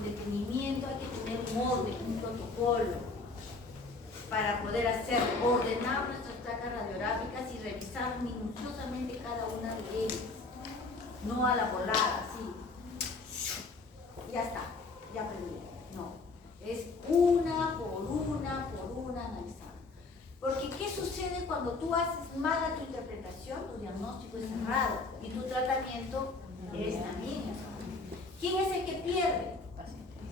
con detenimiento, hay que tener un orden, un protocolo para poder ordenar nuestras placas radiográficas y revisar minuciosamente cada una de ellas, no a la volada, así, ya está, ya aprendí, no, es una por una analizar. Porque ¿qué sucede cuando tú haces mala tu interpretación? Tu diagnóstico es errado y tu tratamiento es también errado. ¿Quién es el que pierde?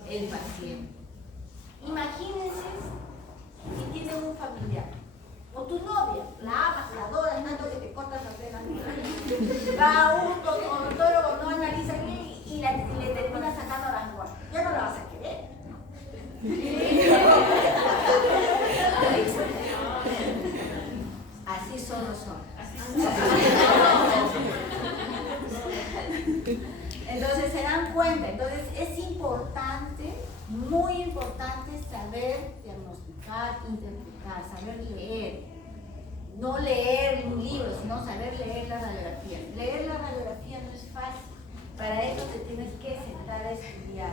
El paciente. Imagínense si tienes un familiar o tu novia, la amas, la adoras, tanto que te cortas las venas, va a un odontólogo, no analiza bien y le termina sacando la lengua. Ya no la vas a querer. Así solo son. Entonces se dan cuenta. Entonces es importante, muy importante saber diagnosticar, interpretar, saber leer. No leer un libro, sino saber leer la radiografía. Leer la radiografía no es fácil. Para eso te tienes que sentar a estudiar.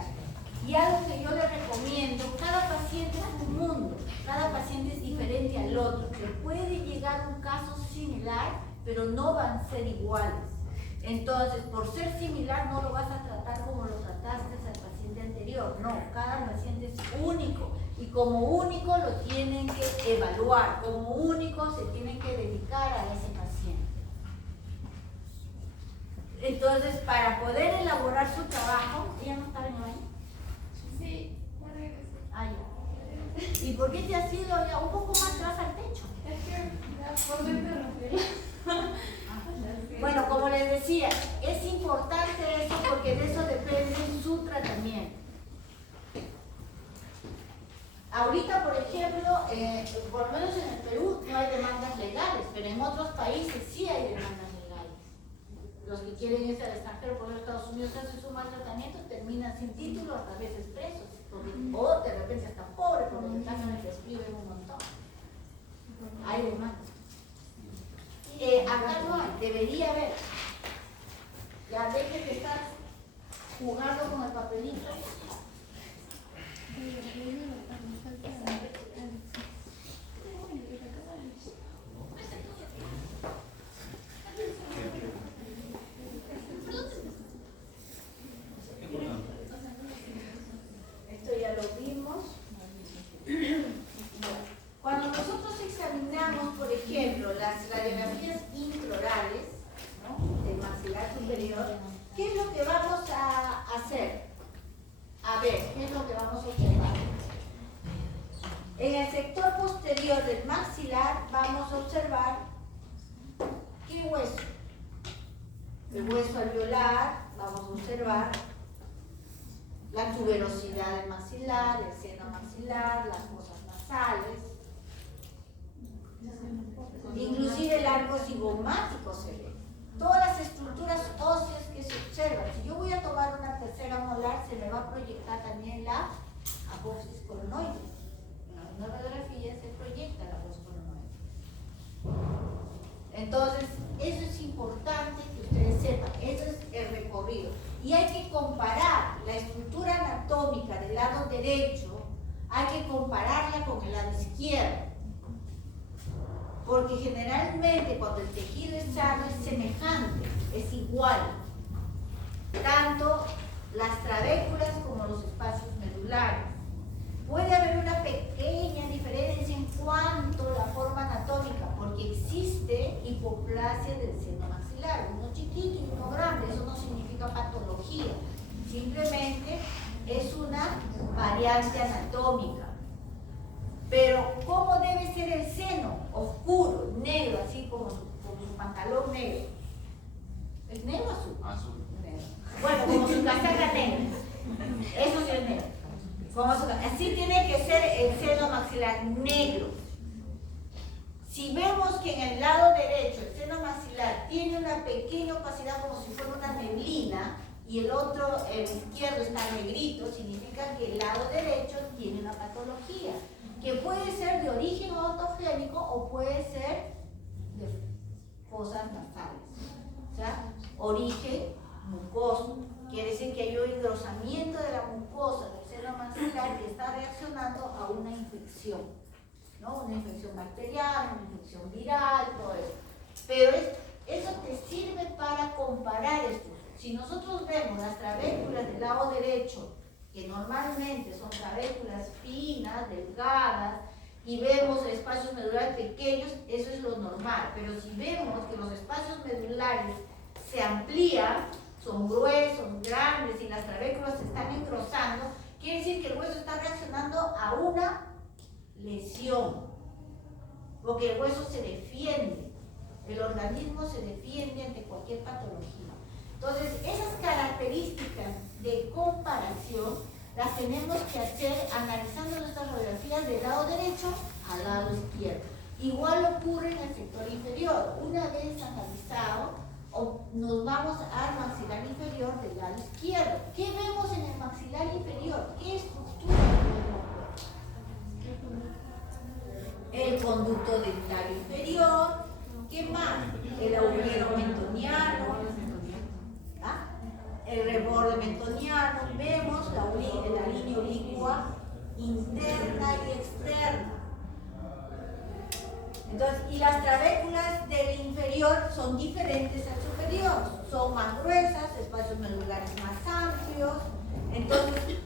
Y algo que yo le recomiendo, cada paciente es un mundo, cada paciente es diferente al otro. Te puede llegar un caso similar, pero no van a ser iguales. Entonces, por ser similar, no lo vas a tratar como lo trataste al paciente anterior. No, cada paciente es único. Y como único lo tienen que evaluar, como único se tienen que dedicar a ese paciente. Entonces, para poder elaborar su trabajo, ¿ella no está en ahí? Sí, ya regresé. Ah, ya. ¿Y por qué te has ido ya un poco más atrás al techo? Es que ya por dentro Bueno, como les decía, es importante eso porque de eso depende su tratamiento. Ahorita, por ejemplo, por lo menos en el Perú no hay demandas legales, pero en otros países sí hay demandas legales. Los que quieren irse al extranjero, por ejemplo, Estados Unidos hacen su mal tratamiento, terminan sin título, a veces presos, o de repente hasta pobres, porque los exámenes les escriben un montón. Hay demandas. Acá no hay, debería haber. Ya deje de estar jugando con el papelito. Esto ya lo vimos. Cuando nosotros examinamos, por ejemplo, las radiografías intraorales, ¿no?, del maxilar superior, ¿qué es lo que vamos a hacer? A ver, ¿qué es lo que vamos a observar? En el sector posterior del maxilar vamos a observar ¿qué hueso? El hueso alveolar, vamos a observar la tuberosidad del maxilar, el seno maxilar, las fosas nasales, inclusive el arco cigomático se ve. Todas las estructuras óseas que se observan. Si yo voy a tomar una tercera molar, se me va a proyectar también la apófisis coronoide. En una radiografía se proyecta la apófisis coronoide. Entonces, eso es importante que ustedes sepan. Eso es el recorrido. Y hay que comparar la estructura anatómica del lado derecho, hay que compararla con el lado izquierdo. Porque generalmente cuando el tejido es sano es semejante, es igual. Tanto las trabéculas como los espacios medulares. Puede haber una pequeña diferencia en cuanto a la forma anatómica, porque existe hipoplasia del seno maxilar, uno chiquito y uno grande. Eso no significa patología, simplemente es una variante anatómica. Pero ¿cómo debe ser el seno? Oscuro, negro, así como su pantalón negro. ¿Es negro o azul? Azul. Negro. Bueno, como su casaca negra. Eso sí es negro. Así tiene que ser el seno maxilar negro. Si vemos que en el lado derecho el seno maxilar tiene una pequeña opacidad como si fuera una neblina y el otro, el izquierdo, está negrito, significa que el lado derecho tiene una patología, que puede ser de origen autogénico o puede ser de fosas nasales. O sea, origen mucoso. Quiere decir que hay un engrosamiento de la mucosa del seno maxilar que está reaccionando a una infección, ¿no? Una infección bacteriana, una infección viral, todo eso. Pero eso te sirve para comparar esto. Si nosotros vemos las trabéculas del lado derecho, que normalmente son trabéculas finas, delgadas, y vemos espacios medulares pequeños, eso es lo normal. Pero si vemos que los espacios medulares se amplían, son gruesos, grandes, y las trabéculas se están engrosando, quiere decir que el hueso está reaccionando a una lesión, porque el hueso se defiende, el organismo se defiende ante cualquier patología. Entonces, esas características de comparación las tenemos que hacer analizando nuestras radiografías del lado derecho al lado izquierdo. Igual ocurre en el sector inferior. Una vez analizado, nos vamos al maxilar inferior del lado izquierdo. ¿Qué vemos en el maxilar inferior? ¿Qué estructura vemos? El conducto dental inferior. ¿Qué más? El agujero mentoniano. ¿Ah? El reborde mentoniano. Vemos la línea oblicua interna y externa. Entonces, y las trabéculas del inferior son diferentes al superior, son más gruesas, espacios medulares más amplios. Entonces,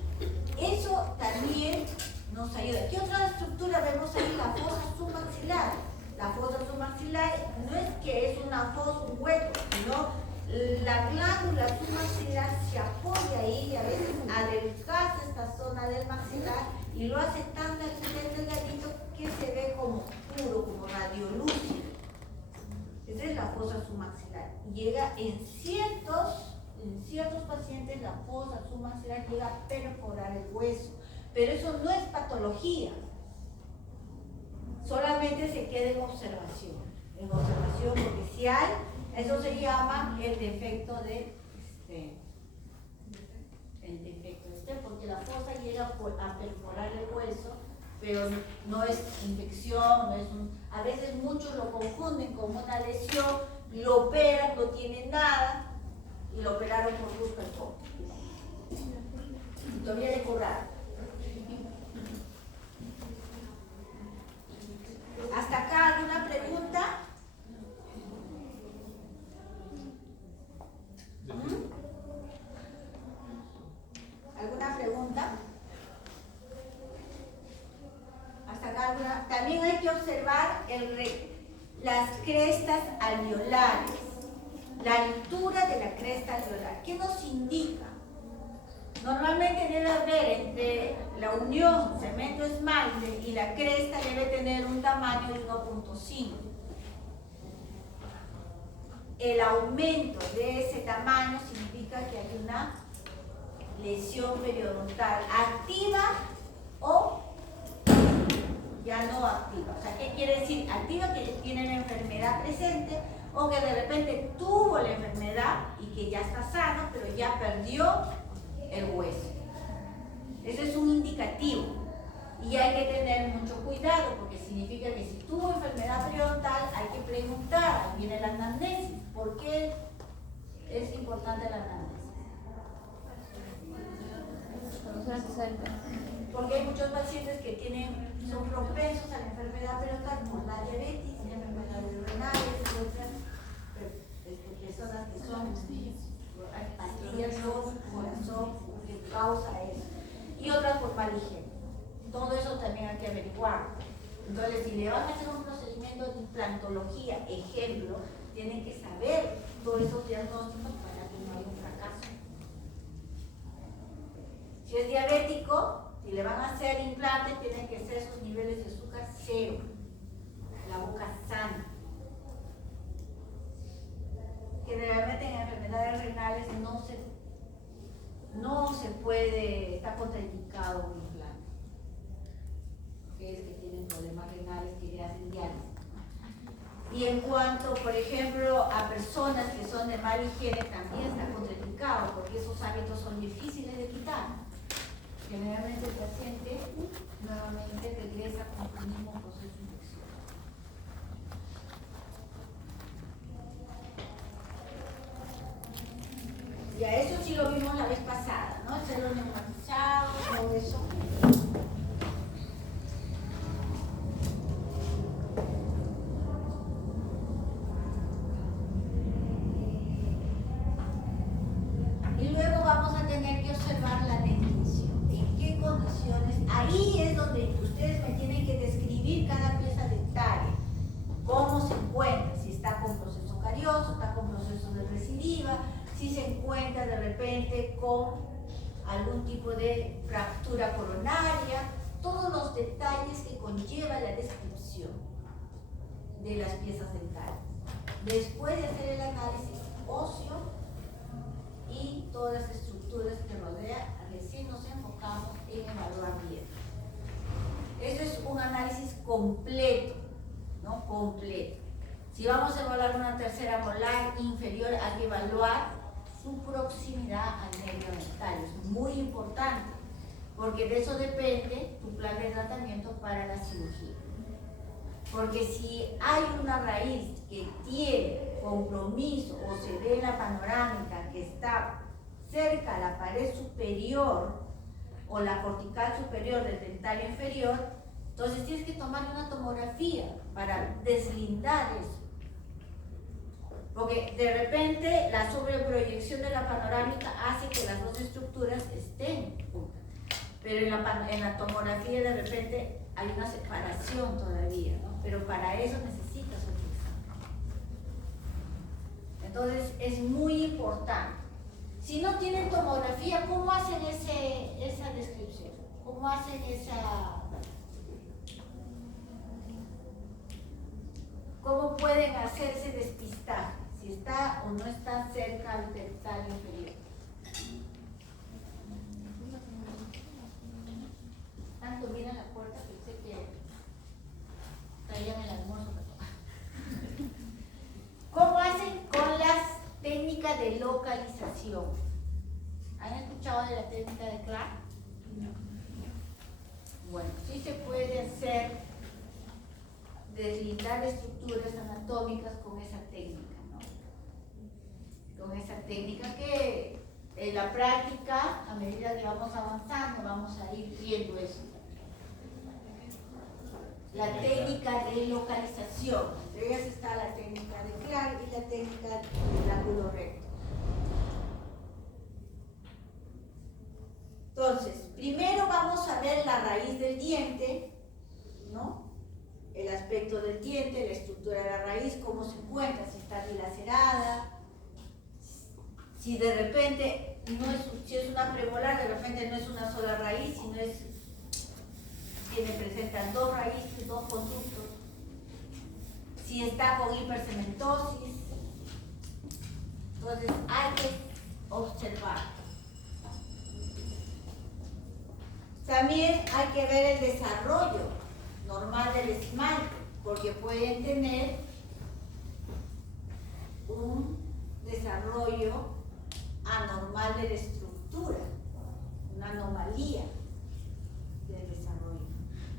eso también nos ayuda. ¿Qué otra estructura vemos ahí? La fosa submaxilar. La fosa submaxilar no es que es una fosa, un hueco, sino la glándula submaxilar se apoya ahí y a veces adelgaza esta zona del maxilar y lo hace tan delgadito que se ve como puro, como radiolúcido. Esa es la fosa submaxilar. Llega en ciertos pacientes, la fosa submaxilar llega a perforar el hueso, pero eso no es patología, solamente se queda en observación, porque si hay, eso se llama el defecto de porque la fosa llega a perforar el hueso, pero no es infección, a veces muchos lo confunden con una lesión, lo operan, no tiene nada, y lo operaron por busca el foco. Todavía de currar. ¿Hasta acá alguna pregunta? ¿Alguna pregunta? Hasta acá alguna. También hay que observar las crestas alveolares, la altura de la cresta alveolar. ¿Qué nos indica? Normalmente debe haber entre la unión cemento-esmalte y la cresta debe tener un tamaño de 1.5. El aumento de ese tamaño significa que hay una lesión periodontal activa o ya no activa. O sea, ¿qué quiere decir? Activa, que tiene la enfermedad presente, o que de repente tuvo la enfermedad y que ya está sano, pero ya perdió el hueso. Ese es un indicativo. Y hay que tener mucho cuidado, porque significa que si tuvo enfermedad periodontal hay que preguntar, ahí viene la anamnesis. ¿Por qué es importante la anamnesis? Porque hay muchos pacientes que son propensos a la enfermedad periodontal por la diabetes, enfermedades renales, personas que son pastillas, corazón, que causa eso, y otras por mal higiene. Todo eso también hay que averiguar. Entonces, si le van a hacer un procedimiento de implantología, ejemplo, tienen que saber todos esos diagnósticos para que no haya un fracaso. Si es diabético, si le van a hacer implante, tienen que ser sus niveles de azúcar cero, la boca sana. Generalmente en enfermedades renales no se puede, está contraindicado un implante. Aquellos que tienen problemas renales que le hacen diálisis. Y en cuanto, por ejemplo, a personas que son de mala higiene, también está contraindicado, porque esos hábitos son difíciles de quitar. Generalmente el paciente nuevamente regresa con el mismo proceso de infección. Ya, eso sí lo vimos la vez pasada, ¿no? El celo neumatizado, todo eso. Y luego vamos a tener que observar la definición. ¿En qué condiciones? Ahí es donde ustedes me tienen que describir cada pieza de detalle. Cómo se encuentra, si está con proceso carioso, está con proceso de recidiva, si se encuentra de repente con algún tipo de fractura coronaria, todos los detalles que conlleva la descripción de las piezas dentales. Después de hacer el análisis óseo y todas las estructuras que rodean, recién nos enfocamos en evaluar bien. Eso es un análisis completo, ¿no? Completo. Si vamos a evaluar una tercera molar inferior, hay que evaluar su proximidad al nervio dental. Es muy importante, porque de eso depende tu plan de tratamiento para la cirugía. Porque si hay una raíz que tiene compromiso o se ve en la panorámica que está cerca a la pared superior o la cortical superior del dentario inferior, entonces tienes que tomar una tomografía para deslindar eso. Porque de repente la sobreproyección de la panorámica hace que las dos estructuras estén juntas. Pero en la tomografía de repente hay una separación todavía, ¿no? Pero para eso necesitas otro examen. Entonces es muy importante. Si no tienen tomografía, ¿cómo hacen esa descripción? ¿Cómo hacen ¿Cómo pueden hacerse despistar? Si está o no está cerca al dental inferior. Tanto miran la puerta, pensé que traían el almuerzo. ¿Cómo hacen con las técnicas de localización? ¿Han escuchado de la técnica de Clark? Bueno, sí se puede hacer deslindar estructuras anatómicas con esa técnica, ¿no? Con esa técnica que en la práctica, a medida que vamos avanzando, vamos a ir viendo eso. La técnica de localización. Entre ellas está la técnica de Clark y la técnica del ángulo recto. Entonces, primero vamos a ver la raíz del diente, ¿no? El aspecto del diente, la estructura de la raíz, cómo se encuentra, si está dilacerada, si de repente si es una premolar, de repente no es una sola raíz, sino presentan dos raíces, dos conductos. Si está con hipercementosis, entonces hay que observar. También hay que ver el desarrollo normal del esmalte, porque pueden tener un desarrollo anormal de la estructura, una anomalía del desarrollo.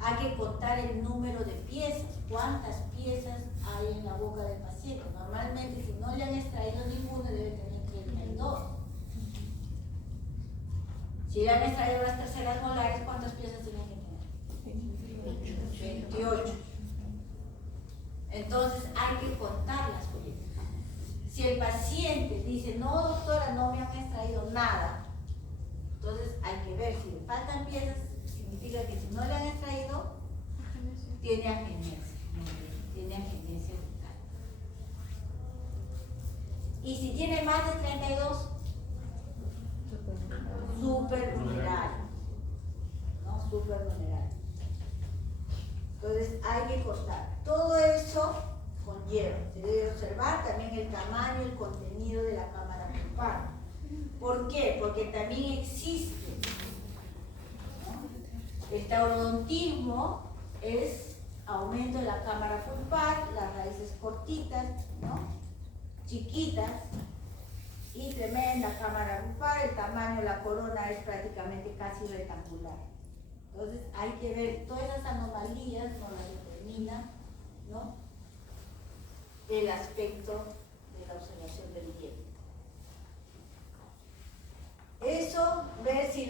Hay que contar el número de piezas, cuántas piezas hay en la boca del paciente. Normalmente, si no le han extraído ninguno, debe tener 32. Si le han extraído las terceras molares, ¿cuántas piezas tienen que tener? 28. Entonces hay que contar las piezas. Si el paciente dice, no doctora, no me han extraído nada, entonces hay que ver si le faltan piezas, significa que si no le han extraído, tiene agenesia, tiene agenesia dental. Y si tiene más de 32, supernumeral, ¿no? Supernumeral. Entonces hay que cortar. Todo eso conlleva, se debe observar también el tamaño y el contenido de la cámara pulpar. ¿Por qué? Porque también existe, ¿no? El taurodontismo es aumento de la cámara pulpar, las raíces cortitas, ¿no? Chiquitas, y tremenda cámara pulpar, el tamaño de la corona es prácticamente casi rectangular. Entonces hay que ver todas esas anomalías, nos las determina, ¿no? El aspecto de la observación del diente.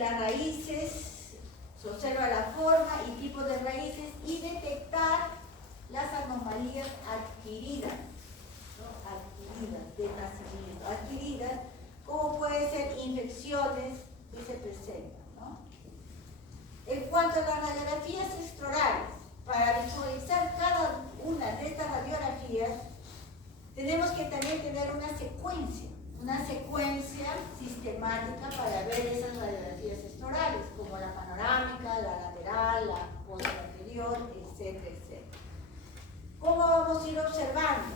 las raíces, se observa la forma y tipo de raíces y detectar las anomalías adquiridas, ¿no? Adquiridas de nacimiento, adquiridas, como pueden ser infecciones que se presentan, ¿no? En cuanto a las radiografías extraorales, para visualizar cada una de estas radiografías, tenemos que también tener una secuencia sistemática para ver esas radiografías extraorales, como la panorámica, la lateral, la posterior, etcétera, etcétera. ¿Cómo vamos a ir observando?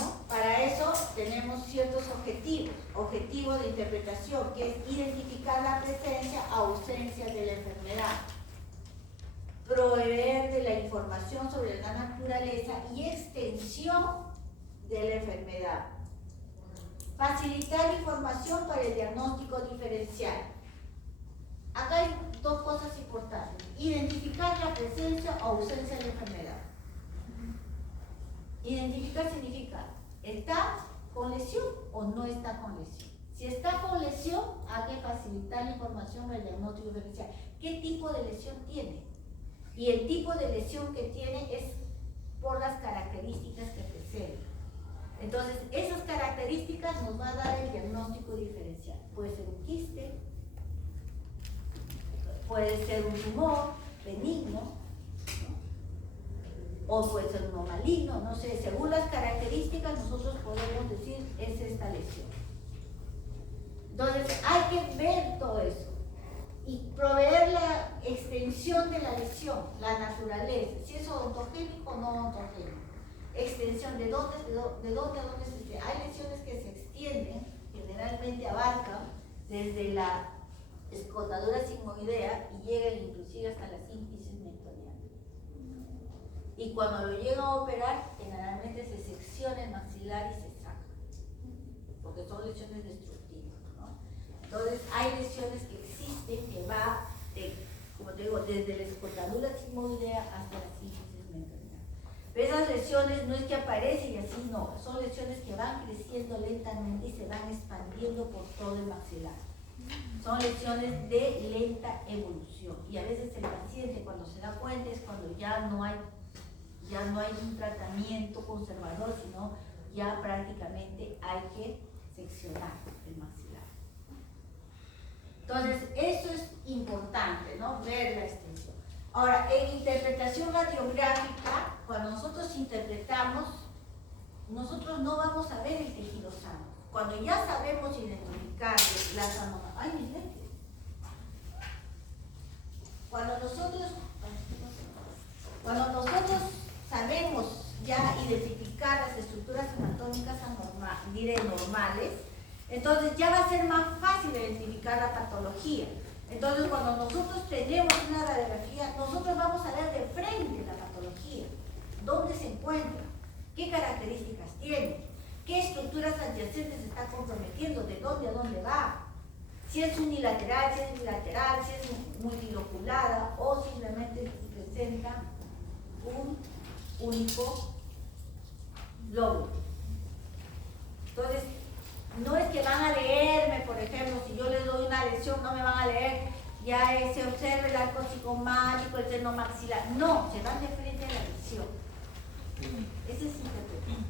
¿No? Para eso tenemos ciertos objetivos de interpretación, que es identificar la presencia o ausencia de la enfermedad, proveer de la información sobre la naturaleza y extensión de la enfermedad, facilitar información para el diagnóstico diferencial. Acá hay dos cosas importantes: identificar la presencia o ausencia de la enfermedad. Identificar significa, ¿está con lesión o no está con lesión? Si está con lesión, hay que facilitar la información para el diagnóstico diferencial. ¿Qué tipo de lesión tiene? Y el tipo de lesión que tiene es por las características que presenta. Entonces, esas características nos va a dar el diagnóstico diferencial. Puede ser un quiste, puede ser un tumor benigno, ¿no? O puede ser uno maligno, no sé. Según las características, nosotros podemos decir, es esta lesión. Entonces, hay que ver todo eso y proveer la extensión de la lesión, la naturaleza, si es odontogénico o no odontogénico, extensión de dónde a dónde se extiende. Hay lesiones que se extienden, generalmente abarcan desde la escotadura sigmoidea y llegan inclusive hasta la sínfisis nectoniana. Y cuando lo llegan a operar, generalmente se secciona el maxilar y se saca, porque son lesiones destructivas, ¿no? Entonces hay lesiones que existen, que va, como te digo, desde la escotadura sigmoidea hasta la sínfisis nectoniana. Pero esas lesiones no es que aparecen y así, no, son lesiones que van creciendo lentamente y se van expandiendo por todo el maxilar. Son lesiones de lenta evolución y a veces el paciente, cuando se da cuenta, es cuando ya no hay un tratamiento conservador, sino ya prácticamente hay que seccionar el maxilar. Entonces, eso es importante, ¿no? Ver la extensión. Ahora, en interpretación radiográfica, cuando nosotros interpretamos, nosotros no vamos a ver el tejido sano. Cuando ya sabemos identificar las anomalías, ¡ay, mis lentes! Cuando nosotros sabemos ya identificar las estructuras anatómicas normales, entonces ya va a ser más fácil identificar la patología. Entonces, cuando nosotros tenemos una radiografía, nosotros vamos a ver de frente la patología, dónde se encuentra, qué características tiene, qué estructuras adyacentes se está comprometiendo, de dónde a dónde va, si es unilateral, si es bilateral, si es multiloculada o simplemente presenta un único lóbulo. Entonces, no es que van a leerme, por ejemplo, si yo les doy una lesión, no me van a leer, ya se observa el arco cigomático, el seno maxilar. No, se van de frente a la lesión. Ese es interpretativo.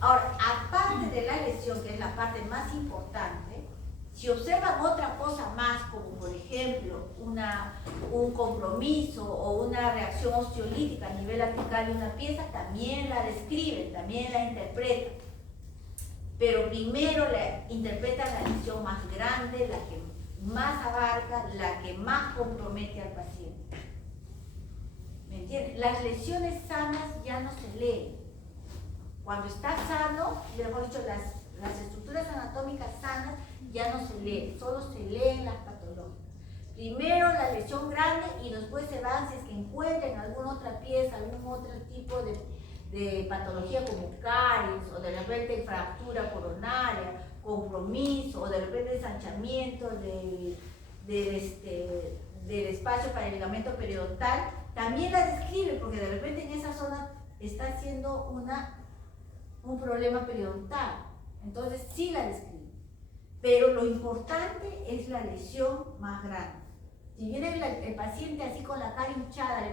Ahora, aparte de la lesión, que es la parte más importante, si observan otra cosa más, como por ejemplo un compromiso o una reacción osteolítica a nivel apical de una pieza, también la describen, también la interpretan. Pero primero interpretan la lesión más grande, la que más abarca, la que más compromete al paciente. ¿Me entienden? Las lesiones sanas ya no se leen. Cuando está sano, mejor dicho, las estructuras anatómicas sanas ya no se leen, solo se leen las patológicas. Primero la lesión grande y después se van, si es que encuentran alguna otra pieza, algún otro tipo de patología como caries, o de repente fractura coronaria, compromiso, o de repente ensanchamiento del espacio para el ligamento periodontal, también la describe, porque de repente en esa zona está haciendo un problema periodontal. Entonces sí la describe. Pero lo importante es la lesión más grande. Si viene el paciente así con la cara hinchada,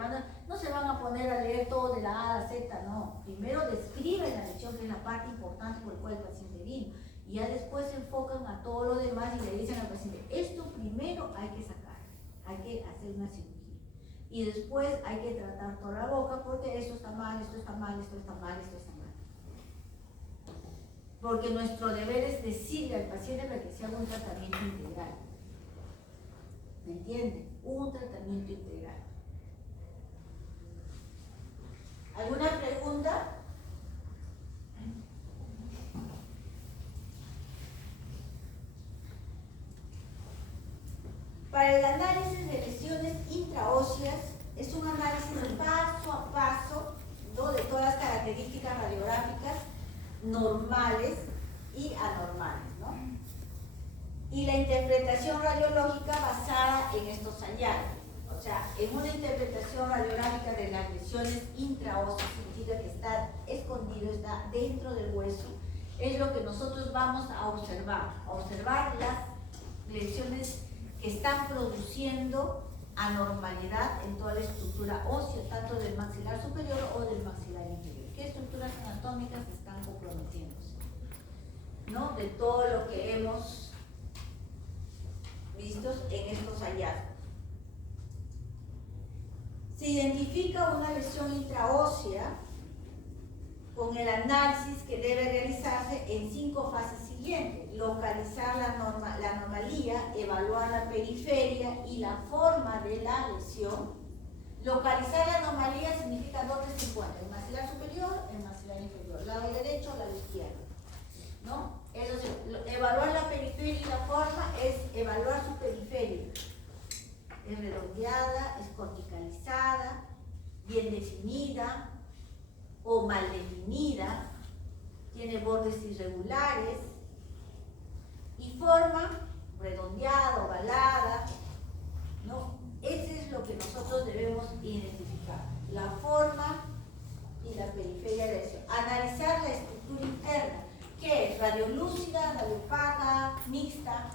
no se van a poner a leer todo de la A a la Z, no. Primero describen la lesión, que es la parte importante por la cual el paciente vino. Y ya después se enfocan a todo lo demás y le dicen al paciente, esto primero hay que sacar, hay que hacer una cirugía. Y después hay que tratar toda la boca porque esto está mal, esto está mal, esto está mal, esto está mal. Porque nuestro deber es decirle al paciente para que se haga un tratamiento integral. ¿Me entienden? Un tratamiento integral. ¿Alguna pregunta? Para el análisis de lesiones intraóseas es un análisis paso a paso, ¿no?, de todas las características radiográficas normales y anormales, ¿no? Y la interpretación radiológica basada en estos hallazgos. O sea, en una interpretación radiográfica de las lesiones intraóseas, significa que está escondido, está dentro del hueso, es lo que nosotros vamos a observar las lesiones que están produciendo anormalidad en toda la estructura ósea, tanto del maxilar superior o del maxilar inferior. ¿Qué estructuras anatómicas están comprometiéndose? ¿No? De todo lo que hemos visto en estos hallazgos. Se identifica una lesión intraósea con el análisis que debe realizarse en 5 fases siguientes: localizar la anomalía, evaluar la periferia y la forma de la lesión. Localizar la anomalía significa dónde se encuentra, el maxilar superior, el maxilar inferior, lado derecho o lado izquierdo, ¿no? Evaluar la periferia y la forma es evaluar su periferia. Es redondeada, es corticalizada, bien definida o mal definida, tiene bordes irregulares, y forma redondeada, ovalada, ¿no? Eso es lo que nosotros debemos identificar, la forma y la periferia de la lesión. Analizar la estructura interna, ¿qué es? Radiolúcida, radiopaca, mixta.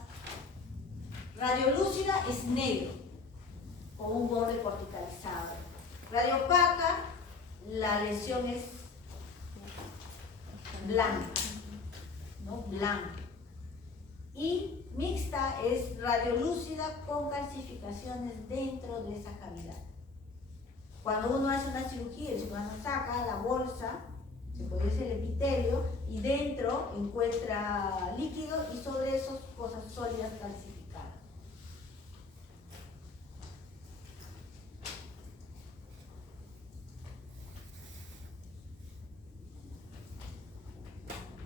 Radiolúcida es negro, con un borde corticalizado. Radiopaca, la lesión es blanca, ¿no? Blanca. Y mixta es radiolúcida con calcificaciones dentro de esa cavidad. Cuando uno hace una cirugía, el cirujano saca la bolsa, se produce el epitelio y dentro encuentra líquido y sobre eso cosas sólidas calcificadas.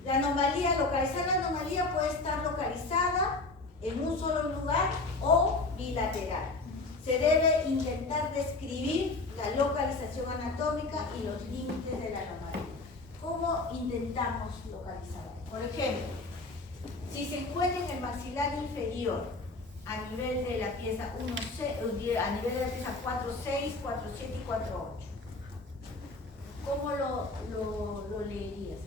La anomalía, localizar la anomalía puede estar localizada en un solo lugar o bilateral. Se debe intentar describir la localización anatómica y los límites de la anomalía. ¿Cómo intentamos localizarla? Por ejemplo, si se encuentra en el maxilar inferior a nivel de la pieza 1C, a nivel de la pieza 4.6, 4.7 y 4.8, ¿cómo lo leerías?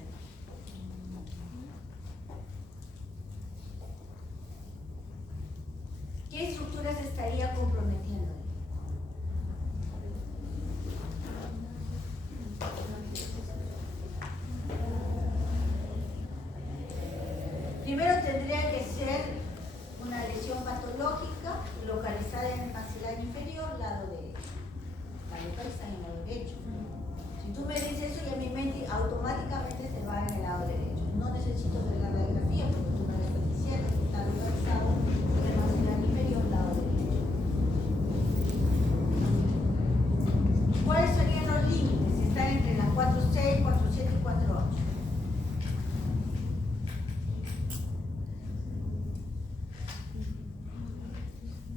¿Qué estructuras estaría comprometiendo? Primero tendría que ser una lesión patológica localizada en el maxilar inferior, lado derecho. La localiza en el lado derecho. Si tú me dices eso, ya mi mente automáticamente se va en el lado derecho. No necesito ver la radiografía porque tú me lo estás diciendo que está localizado en el maxilar inferior, lado derecho. ¿Cuáles serían los límites? Están entre las 4.6, 4.7 y 4.8.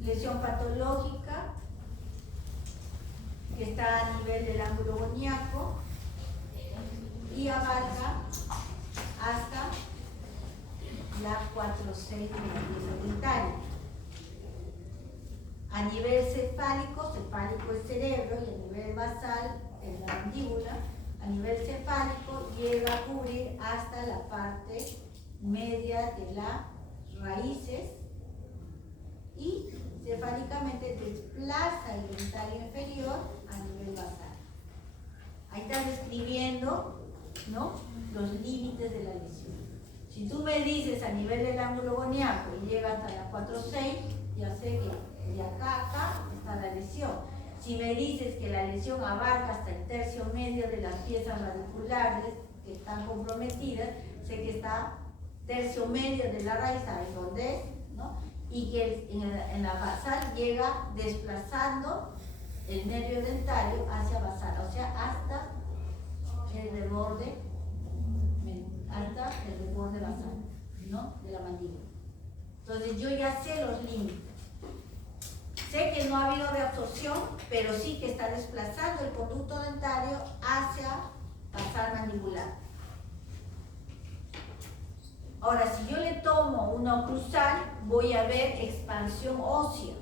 Lesión patológica que está a nivel del ángulo boniaco y abarca hasta la 4.6 de la pieza dentaria. A nivel cefálico es cerebro, y a nivel basal es la mandíbula. A nivel cefálico llega a cubrir hasta la parte media de la raíces y cefálicamente desplaza el dentario inferior a nivel basal. Ahí estás describiendo, ¿no?, los límites de la lesión. Si tú me dices a nivel del ángulo goniaco y llega hasta la 4-6, ya sé que de acá a acá está la lesión. Si me dices que la lesión abarca hasta el tercio medio de las piezas radiculares que están comprometidas, sé que está tercio medio de la raíz, ¿sabes dónde es?, ¿no? Y que en la basal llega desplazando el nervio dentario hacia basal, o sea, hasta el reborde basal, ¿no?, de la mandíbula. Entonces yo ya sé los límites. Sé que no ha habido reabsorción, pero sí que está desplazando el conducto dentario hacia basal mandibular. Ahora, si yo le tomo una oclusal, voy a ver expansión ósea.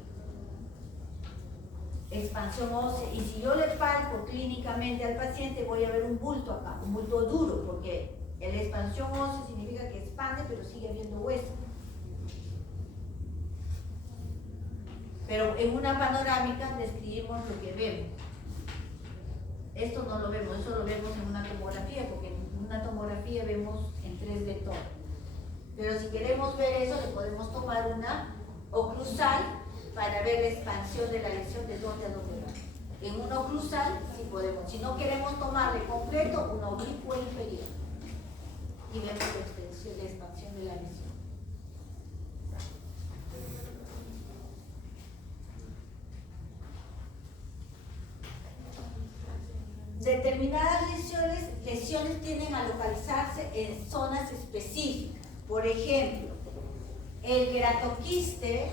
Expansión ósea. Y si yo le palpo clínicamente al paciente, voy a ver un bulto acá, un bulto duro, porque la expansión ósea significa que expande, pero sigue habiendo hueso. Pero en una panorámica describimos lo que vemos. Esto no lo vemos, eso lo vemos en una tomografía, porque en una tomografía vemos en 3D todo. Pero si queremos ver eso, le podemos tomar una oclusal para ver la expansión de la lesión de dónde a dónde va. En una oclusal sí podemos. Si no queremos tomarle completo, una oblicua inferior. Y vemos la expansión de la lesión. Determinadas lesiones tienden a localizarse en zonas específicas. Por ejemplo, el queratoquiste,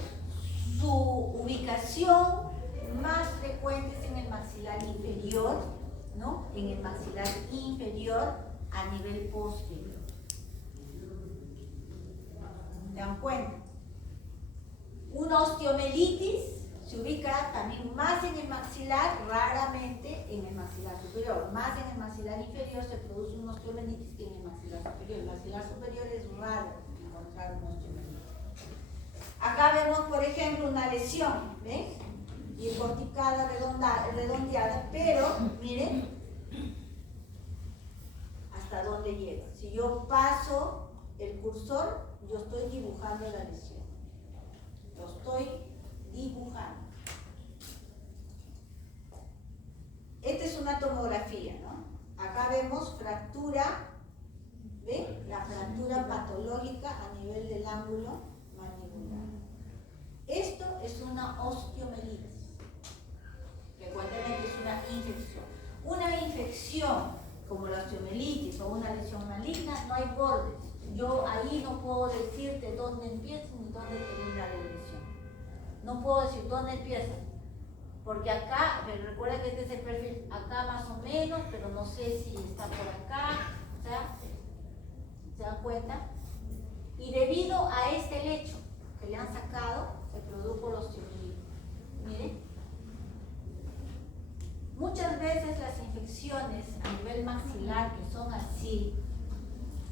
su ubicación más frecuente es en el maxilar inferior, ¿no?, en el maxilar inferior a nivel posterior. ¿Se dan cuenta? Una osteomelitis se ubica también más en el maxilar, raramente en el maxilar superior. Más en el maxilar inferior se produce una osteomelitis que en el maxilar superior. El maxilar superior es raro encontrar una osteomelitis. Acá vemos, por ejemplo, una lesión, ¿ven? Bicorticada, redondeada, pero miren hasta dónde llega. Si yo paso el cursor, yo estoy dibujando la lesión. Lo estoy dibujando. Esta es una tomografía, ¿no? Acá vemos fractura, ¿ven? La fractura patológica a nivel del ángulo mandibular. Esto es una osteomelitis. Recuerden que es una infección. Una infección como la osteomelitis o una lesión maligna, no hay bordes. Yo ahí no puedo decirte dónde empieza ni dónde termina la lesión. No puedo decir dónde empieza, porque acá, recuerda que este es el perfil, acá más o menos, pero no sé si está por acá, o sea, ¿se dan cuenta? Y debido a este lecho que le han sacado, se produjo la osteomelitis. Miren, muchas veces las infecciones a nivel maxilar que son así,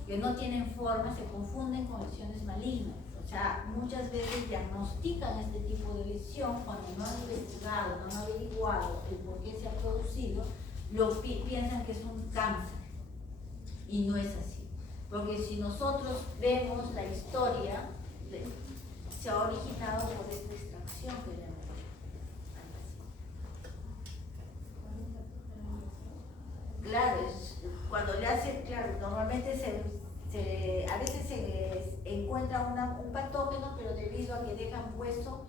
que no tienen forma, se confunden con lesiones malignas. O sea, muchas veces diagnostican este tipo de lesión cuando no han investigado, no han averiguado el por qué se ha producido, piensan que es un cáncer. Y no es así. Porque si nosotros vemos la historia, se ha originado por esta extracción que le han hecho al paciente. Claro, cuando le hacen, claro, normalmente a veces se encuentra un patógeno, pero debido a que dejan hueso,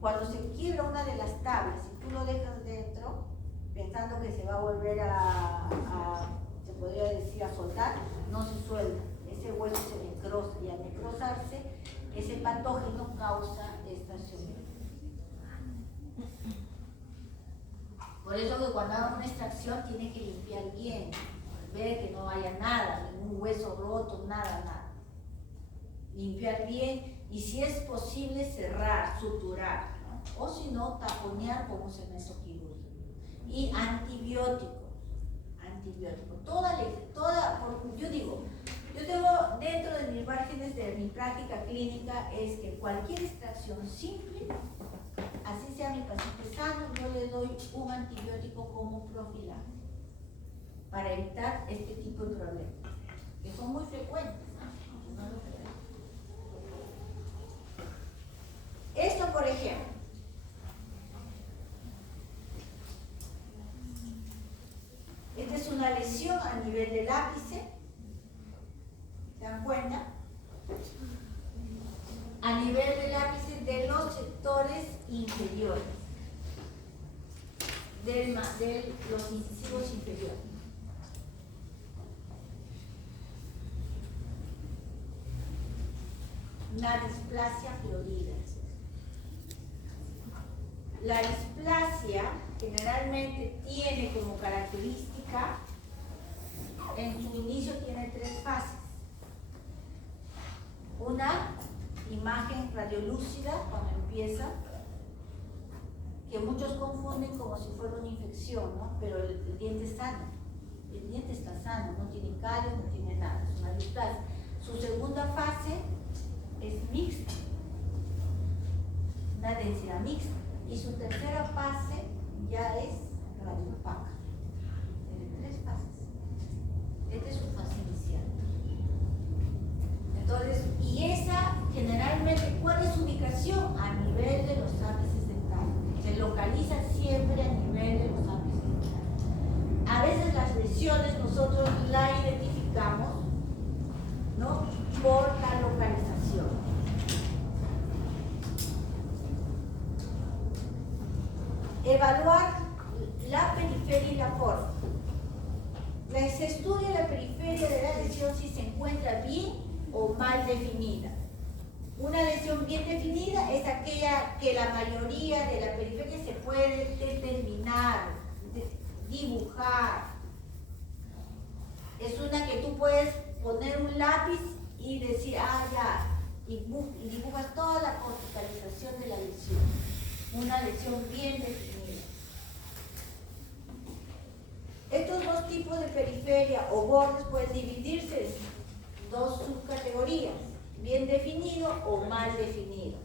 cuando se quiebra una de las tablas, si tú lo dejas dentro, pensando que se va a volver se podría decir, a soldar, no se suelda. Ese hueso se necrosa y al necrosarse, ese patógeno causa esta osteomelitis. Por eso que cuando hagan una extracción tiene que limpiar bien, ver que no haya nada, ningún hueso roto, nada. Limpiar bien y si es posible cerrar, suturar, ¿no? O si no, taponear con un cemento quirúrgico. Y antibióticos. Yo Yo tengo dentro de mis márgenes de mi práctica clínica es que cualquier extracción simple, así sea mi paciente sano, yo le doy un antibiótico como profiláctico para evitar este tipo de problemas, que son muy frecuentes, ¿no? No lo crean. Esto, por ejemplo, esta es una lesión a nivel del ápice, ¿se dan cuenta? A nivel del ápice de los sectores inferiores, de los incisivos inferiores. Una displasia florida. La displasia generalmente tiene como característica, en su inicio tiene 3 fases. Una imagen radiolúcida cuando empieza, que muchos confunden como si fuera una infección, ¿no? Pero el diente es sano, el diente está sano, no tiene callos, no tiene nada, es una displasia. Su segunda fase es mixta, una densidad mixta, y su tercera fase ya es radiopaca. Tiene 3 fases. Esta es su fase inicial. Entonces, y esa generalmente, ¿cuál es su ubicación? A nivel de los ápices dentales. Se localiza siempre a nivel de los ápices dentales. A veces las lesiones nosotros la identificamos, ¿no?, por la localización. Evaluar la periferia y la forma. Se estudia la periferia de la lesión si se encuentra bien o mal definida. Una lesión bien definida es aquella que la mayoría de la periferia se puede determinar, dibujar. Es una que tú puedes poner un lápiz y decir, ah, ya, y dibujas toda la corticalización de la lesión. Una lesión bien definida. Estos 2 tipos de periferia o bordes pueden dividirse en 2 subcategorías, bien definido o mal definido.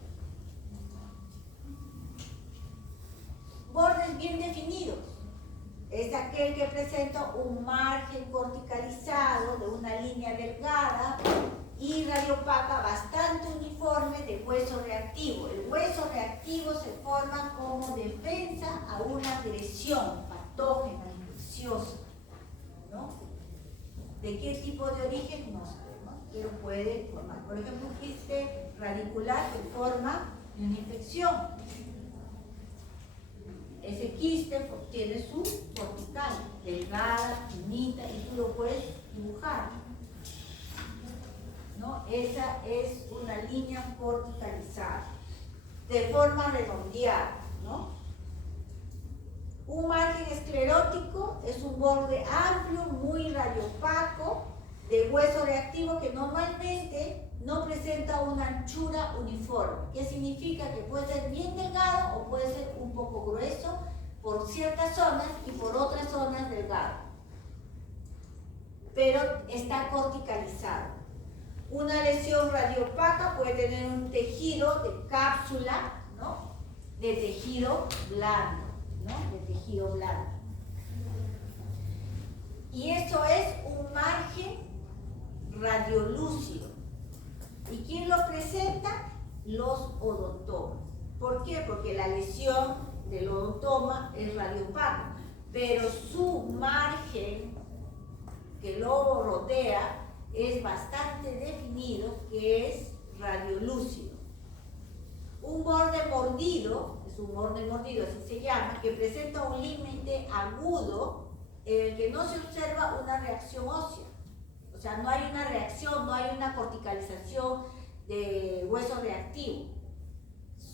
Bordes bien definidos es aquel que presenta un margen corticalizado de una línea delgada y radiopaca bastante uniforme de hueso reactivo. El hueso reactivo se forma como defensa a una agresión patógena, infecciosa, ¿no? ¿De qué tipo de origen? No sabemos, pero puede formar. Por ejemplo, un quiste radicular que forma una infección. Ese quiste tiene su cortical, delgada, finita, y tú lo puedes dibujar, ¿no? Esa es una línea corticalizada, de forma redondeada, ¿no? Un margen esclerótico es un borde amplio, muy radiopaco, de hueso reactivo que normalmente no presenta una anchura uniforme. ¿Qué significa? Que puede ser bien delgado o puede ser un poco grueso por ciertas zonas y por otras zonas delgado. Pero está corticalizado. Una lesión radiopaca puede tener un tejido de cápsula, ¿no?, de tejido blando, ¿no?, de tejido blando. Y eso es un margen radiolúcido. ¿Y quién lo presenta? Los odontomas. ¿Por qué? Porque la lesión del odontoma es radiopaca, pero su margen que lo rodea es bastante definido, que es radiolúcido. Un borde mordido, es un borde mordido, así se llama, que presenta un límite agudo en el que no se observa una reacción ósea. O sea, no hay una reacción, no hay una corticalización de hueso reactivo.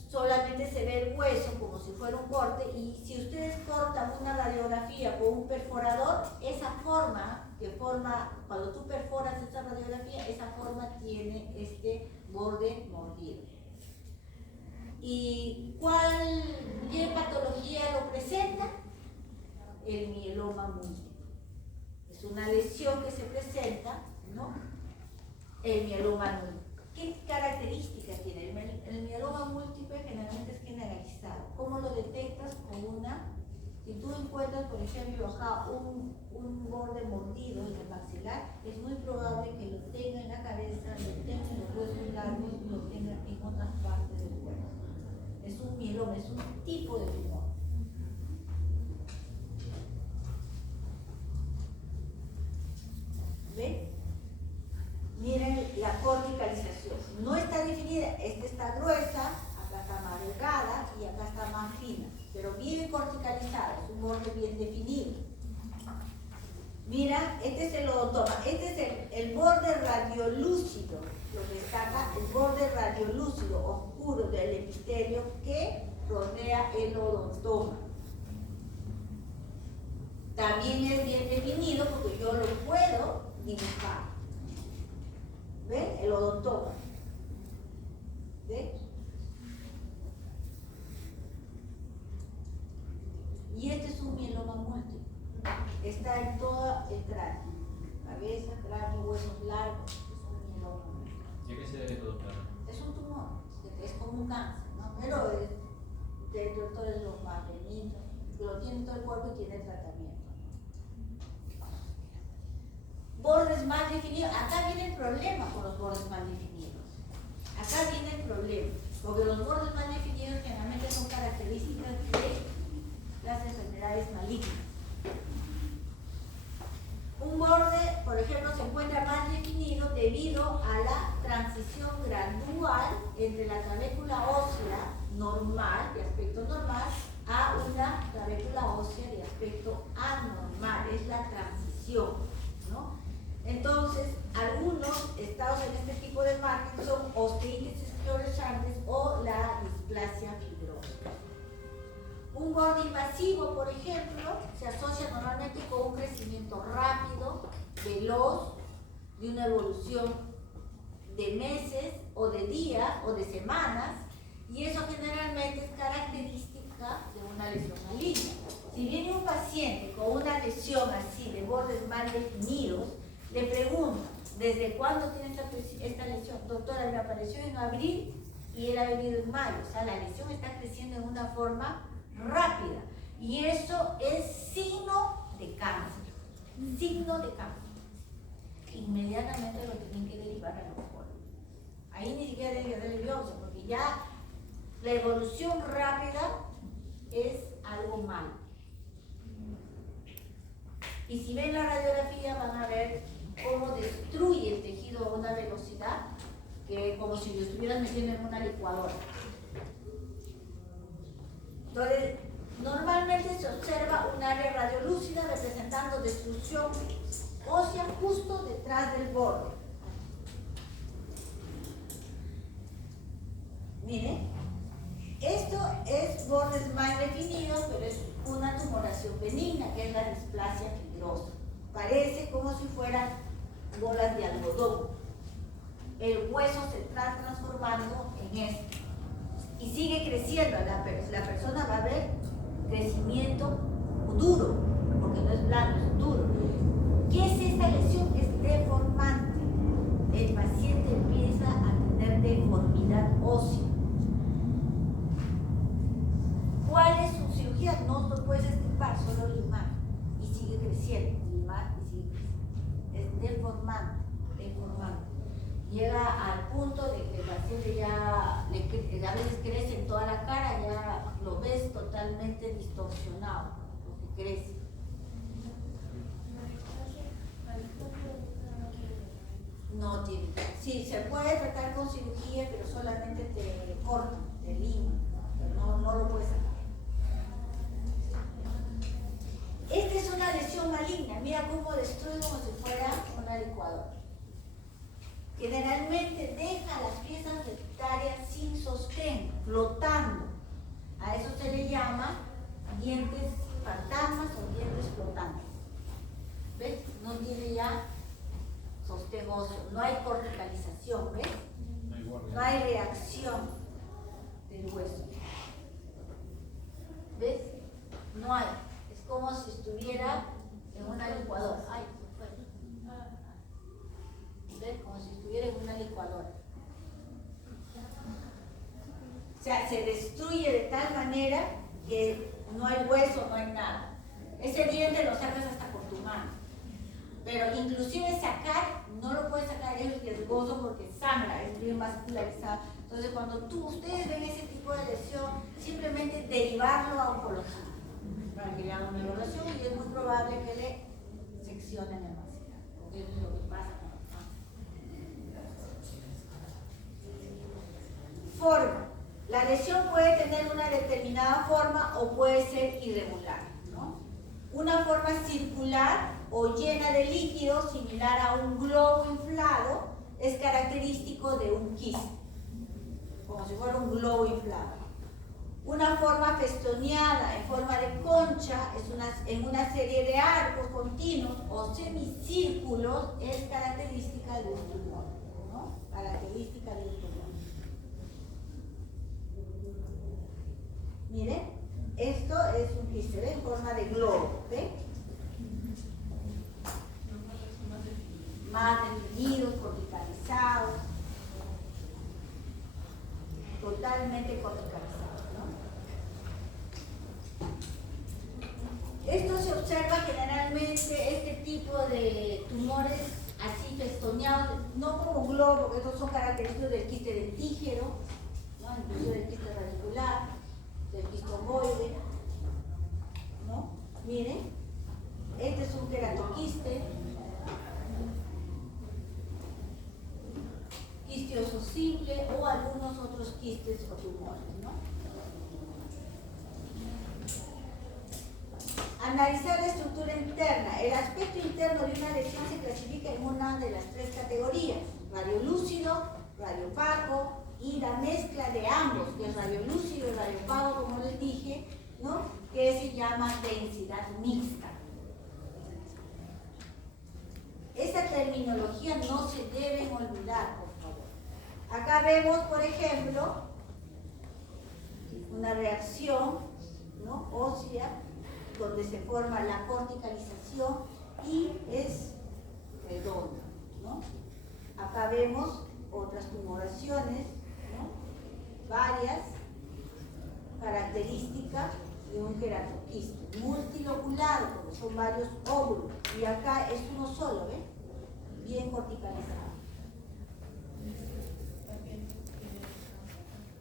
Solamente se ve el hueso como si fuera un corte, y si ustedes cortan una radiografía con un perforador, esa forma que forma, cuando tú perforas esa radiografía, esa forma tiene este borde mordido. ¿Y qué patología lo presenta? El mieloma múltiple. Es una lesión que se presenta, ¿no?, el mieloma múltiple. ¿Qué características tiene? El mieloma múltiple generalmente es generalizado. ¿Cómo lo detectas? Con una, si tú encuentras, por ejemplo, acá un borde mordido en el maxilar, es muy probable que lo tenga en la cabeza, lo tenga en los huesos largos y lo tenga en otras partes del cuerpo. Es un mieloma, es un tipo de tumor. ¿Ven? Miren la corticalización. No está definida, esta está gruesa, acá está más delgada y acá está más fina, pero bien corticalizada, es un borde bien definido. Mira, este es el odontoma, este es el borde radiolúcido, lo que destaca el borde radiolúcido oscuro del epitelio que rodea el odontoma. También es bien definido porque yo lo puedo dibujar. ¿Ven? El odontoma. ¿Ven? Y este es un mieloma múltiple. Está en todo el cráneo. Cabeza, cráneo, huesos largos. Es un mieloma múltiple. ¿Y a qué se debe todo, doctora? Es un tumor. Es como un cáncer, ¿no? Pero es, dentro de todos los más benignos. Lo tiene en todo el cuerpo y tiene tratamiento. Bordes mal definidos. Acá viene el problema con los bordes mal definidos. Acá viene el problema. Porque los bordes mal definidos generalmente son características de las enfermedades malignas. Un borde, por ejemplo, se encuentra mal definido debido a la transición gradual entre la trabécula ósea normal, de aspecto normal, a una trabécula ósea de aspecto anormal. Es la transición, ¿no? Entonces, algunos estados en este tipo de margen son osteitis esclerosantes o la displasia fibrosa. Un borde invasivo, por ejemplo, se asocia normalmente con un crecimiento rápido, veloz, de una evolución de meses o de días o de semanas, y eso generalmente es característica de una lesión maligna. Si viene un paciente con una lesión así de bordes mal definidos, le pregunto, ¿desde cuándo tiene esta lesión? Doctora, me apareció en abril y él ha venido en mayo. O sea, la lesión está creciendo en una forma rápida. Y eso es signo de cáncer. Signo de cáncer. Inmediatamente lo tienen que derivar al oncólogo. Ahí ni siquiera debe darle biopsia, porque ya la evolución rápida es algo malo. Y si ven la radiografía van a ver cómo destruye el tejido a una velocidad que como si lo estuvieran metiendo en una licuadora. Entonces, normalmente se observa un área radiolúcida representando destrucción ósea justo detrás del borde. Miren, esto es bordes mal definidos, pero es una tumoración benigna, que es la displasia fibrosa. Parece como si fueran bolas de algodón. El hueso se está transformando en esto. Y sigue creciendo. La persona va a ver crecimiento duro, porque no es blando, es duro. ¿Qué es esta lesión? Es deformante. El paciente empieza a tener deformidad ósea. ¿Cuál es su cirugía? No lo puedes extirpar, solo limar. Y sigue creciendo, limar y sigue creciendo. Es deformante, deformante. Llega al punto de que el paciente ya a veces crece en toda la cara, ya lo ves totalmente distorsionado, lo que crece. No tiene. Sí, se puede tratar con cirugía, pero solamente te cortan, te liman, pero no lo puedes sacar. Esta es una lesión maligna, mira cómo destruye como si fuera una licuadora. Generalmente deja las piezas dentarias sin sostén, flotando. A eso se le llama dientes fantasmas o dientes flotantes. ¿Ves? No tiene ya sostén óseo, no hay corticalización, ¿ves? No hay reacción del hueso. ¿Ves? No hay. Es como si estuviera en una licuadora. Ay, ¿ves? Como si estuviera en una licuadora. O sea, se destruye de tal manera que no hay hueso, no hay nada. Ese diente lo sacas hasta con tu mano. Pero inclusive sacar, no lo puedes sacar, es riesgoso porque sangra, es bien vascularizado. Entonces cuando ustedes ven ese tipo de lesión, simplemente derivarlo a oncología para que le hagan una evaluación y es muy probable que le seccionen el maxilar, porque eso es lo que pasa con los cánceres. Forma. La lesión puede tener una determinada forma o puede ser irregular, ¿no? Una forma circular o llena de líquido similar a un globo inflado es característico de un quiste, como si fuera un globo inflado. Una forma festoneada en forma de concha en una serie de arcos continuos o semicírculos es característica de un tumor, ¿no? Característica de un tumor. Miren, esto es un quiste, ¿ve? En forma de globo, ¿ve? Más definidos, corticalizados, totalmente corticalizados, ¿no? Esto se observa generalmente, este tipo de tumores así festoneados, no como globo, porque estos son característicos del quiste dentígero, ¿no? Incluso del quiste radicular, del quistomboide, ¿no? Miren, este es un queratoquiste, quiste oso simple o algunos otros quistes o tumores, ¿no? Analizar la estructura interna. El aspecto interno de una lesión se clasifica en una de las tres categorías: radiolúcido, radiopaco y la mezcla de ambos, que es radiolúcido y radiopaco, como les dije, ¿no? Que se llama densidad mixta. Esa terminología no se deben olvidar, por favor. Acá vemos, por ejemplo, una reacción, ¿no? Ósea, donde se forma la corticalización y es redonda, ¿no? Acá vemos otras tumoraciones, ¿no? Varias características de un queratoquiste, multiloculado, porque son varios óvulos, y acá es uno solo, ¿ven? Bien corticalizado.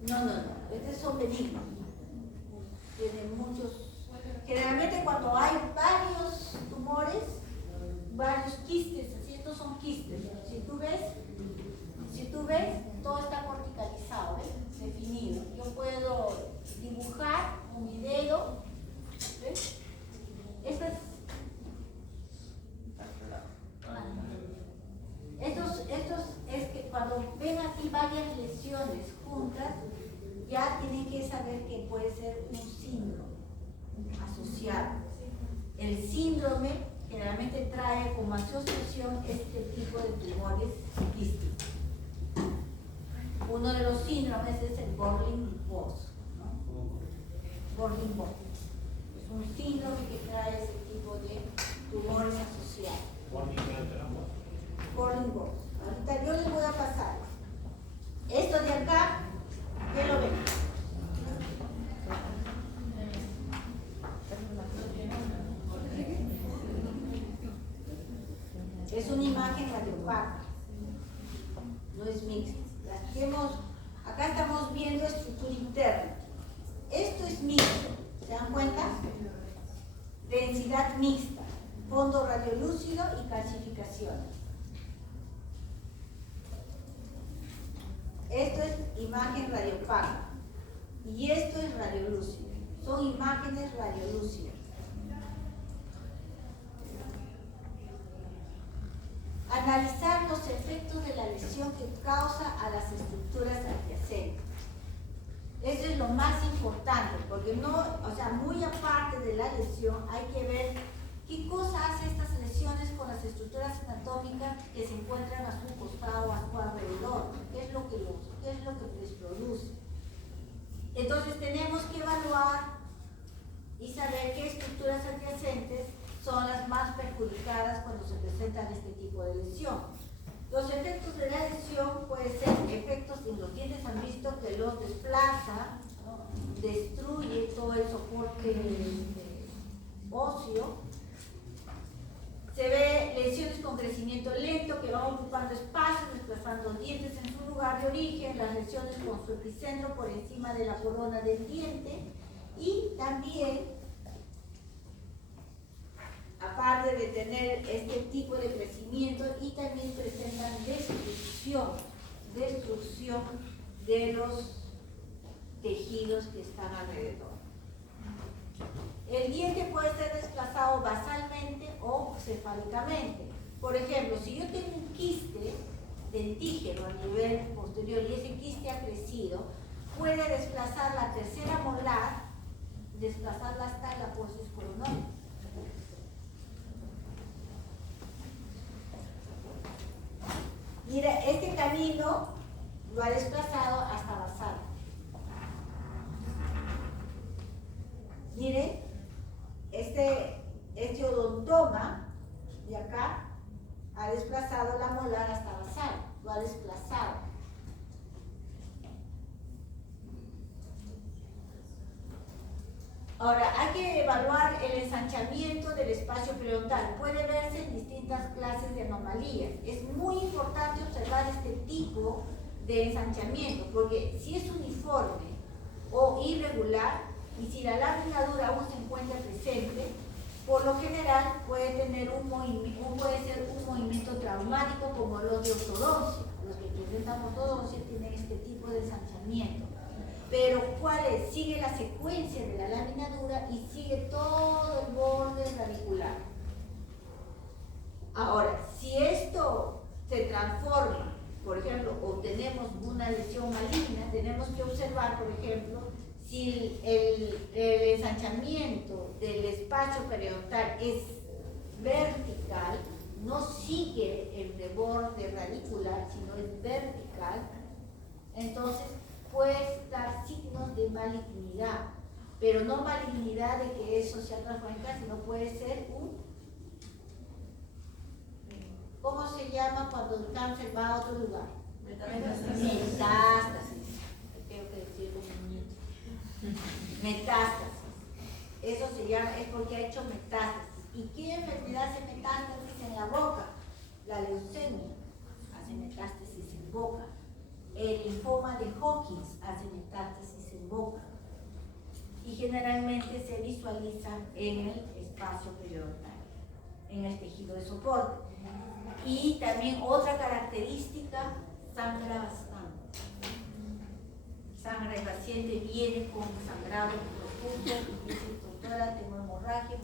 No, estos son benignos. Tienen muchos. Generalmente cuando hay varios tumores, varios quistes, así estos son quistes. Si tú ves, todo está corticalizado, ¿ves? Definido. Yo puedo dibujar con mi dedo, ¿ves? Estos es que cuando ven aquí varias lesiones juntas, ya tienen que saber que puede ser un síndrome asociado. El síndrome generalmente trae como asociación este tipo de tumores quísticos. Uno de los síndromes es el Gorlin-Boss, ¿no? Gorlin-Boss. Es un síndrome que trae ese tipo de tumores asociados. Gorlin-Boss. Ahorita yo les voy a pasar. Esto de acá, ¿qué lo ven? Es una imagen radiopaca, no es mixta. Acá estamos viendo estructura interna. Esto es mixto, ¿se dan cuenta? Densidad mixta, fondo radiolúcido y calcificaciones. Esto es imagen radiopaca y esto es radiolúcido. Son imágenes radiolúcidas. Analizar los efectos de la lesión que causa a las estructuras adyacentes. Eso es lo más importante, porque no, o sea, muy aparte de la lesión, hay que ver qué cosa hace estas lesiones con las estructuras anatómicas que se encuentran a su costado o a su alrededor. ¿Qué es lo que les produce? Entonces tenemos que evaluar y saber qué estructuras adyacentes son las más perjudicadas cuando se presentan este tipo de lesión. Los efectos de la lesión pueden ser efectos en los dientes, han visto que los desplaza, ¿no? Destruye todo el soporte óseo. Se ve lesiones con crecimiento lento que van ocupando espacios, desplazando dientes en su lugar de origen, las lesiones con su epicentro por encima de la corona del diente y también, aparte de tener este tipo de crecimiento, y también presentan destrucción de los tejidos que están alrededor. El diente puede ser desplazado basalmente o cefálicamente. Por ejemplo, si yo tengo un quiste dentígeno a nivel posterior y ese quiste ha crecido, puede desplazar la tercera molar, desplazarla hasta la apófisis coronoide. Mira, este camino lo ha desplazado hasta basal. Miren, este odontoma de acá ha desplazado la molar hasta basal, lo ha desplazado. Ahora, hay que evaluar el ensanchamiento del espacio periodontal. Puede verse en distintas clases de anomalías. Es muy importante observar este tipo de ensanchamiento, porque si es uniforme o irregular, y si la lámina dura aún se encuentra presente, por lo general puede tener puede ser un movimiento traumático como los de ortodoncia. Los que presentan ortodoncia tienen este tipo de ensanchamiento. Pero ¿cuál es? Sigue la secuencia de la lámina dura y sigue todo el borde radicular. Ahora, si esto se transforma, por ejemplo, o tenemos una lesión maligna, tenemos que observar, por ejemplo, si el ensanchamiento del espacio periodontal es vertical, no sigue el reborde radicular, sino es vertical, entonces puede dar signos de malignidad, pero no malignidad de que eso sea transformado, sino puede ser ¿cómo se llama cuando el cáncer va a otro lugar? Metástasis. Tengo que decir como niño. Metástasis. Eso se llama, es porque ha hecho metástasis. ¿Y qué enfermedad hace metástasis en la boca? La leucemia hace metástasis en boca. El linfoma de Hodgkin hace metástasis en boca. Y generalmente se visualiza en el espacio periodontal, en el tejido de soporte. Y también otra característica, sangra bastante. Sangra, el paciente viene con sangrado profundo y dice, doctora, tengo hemorragia,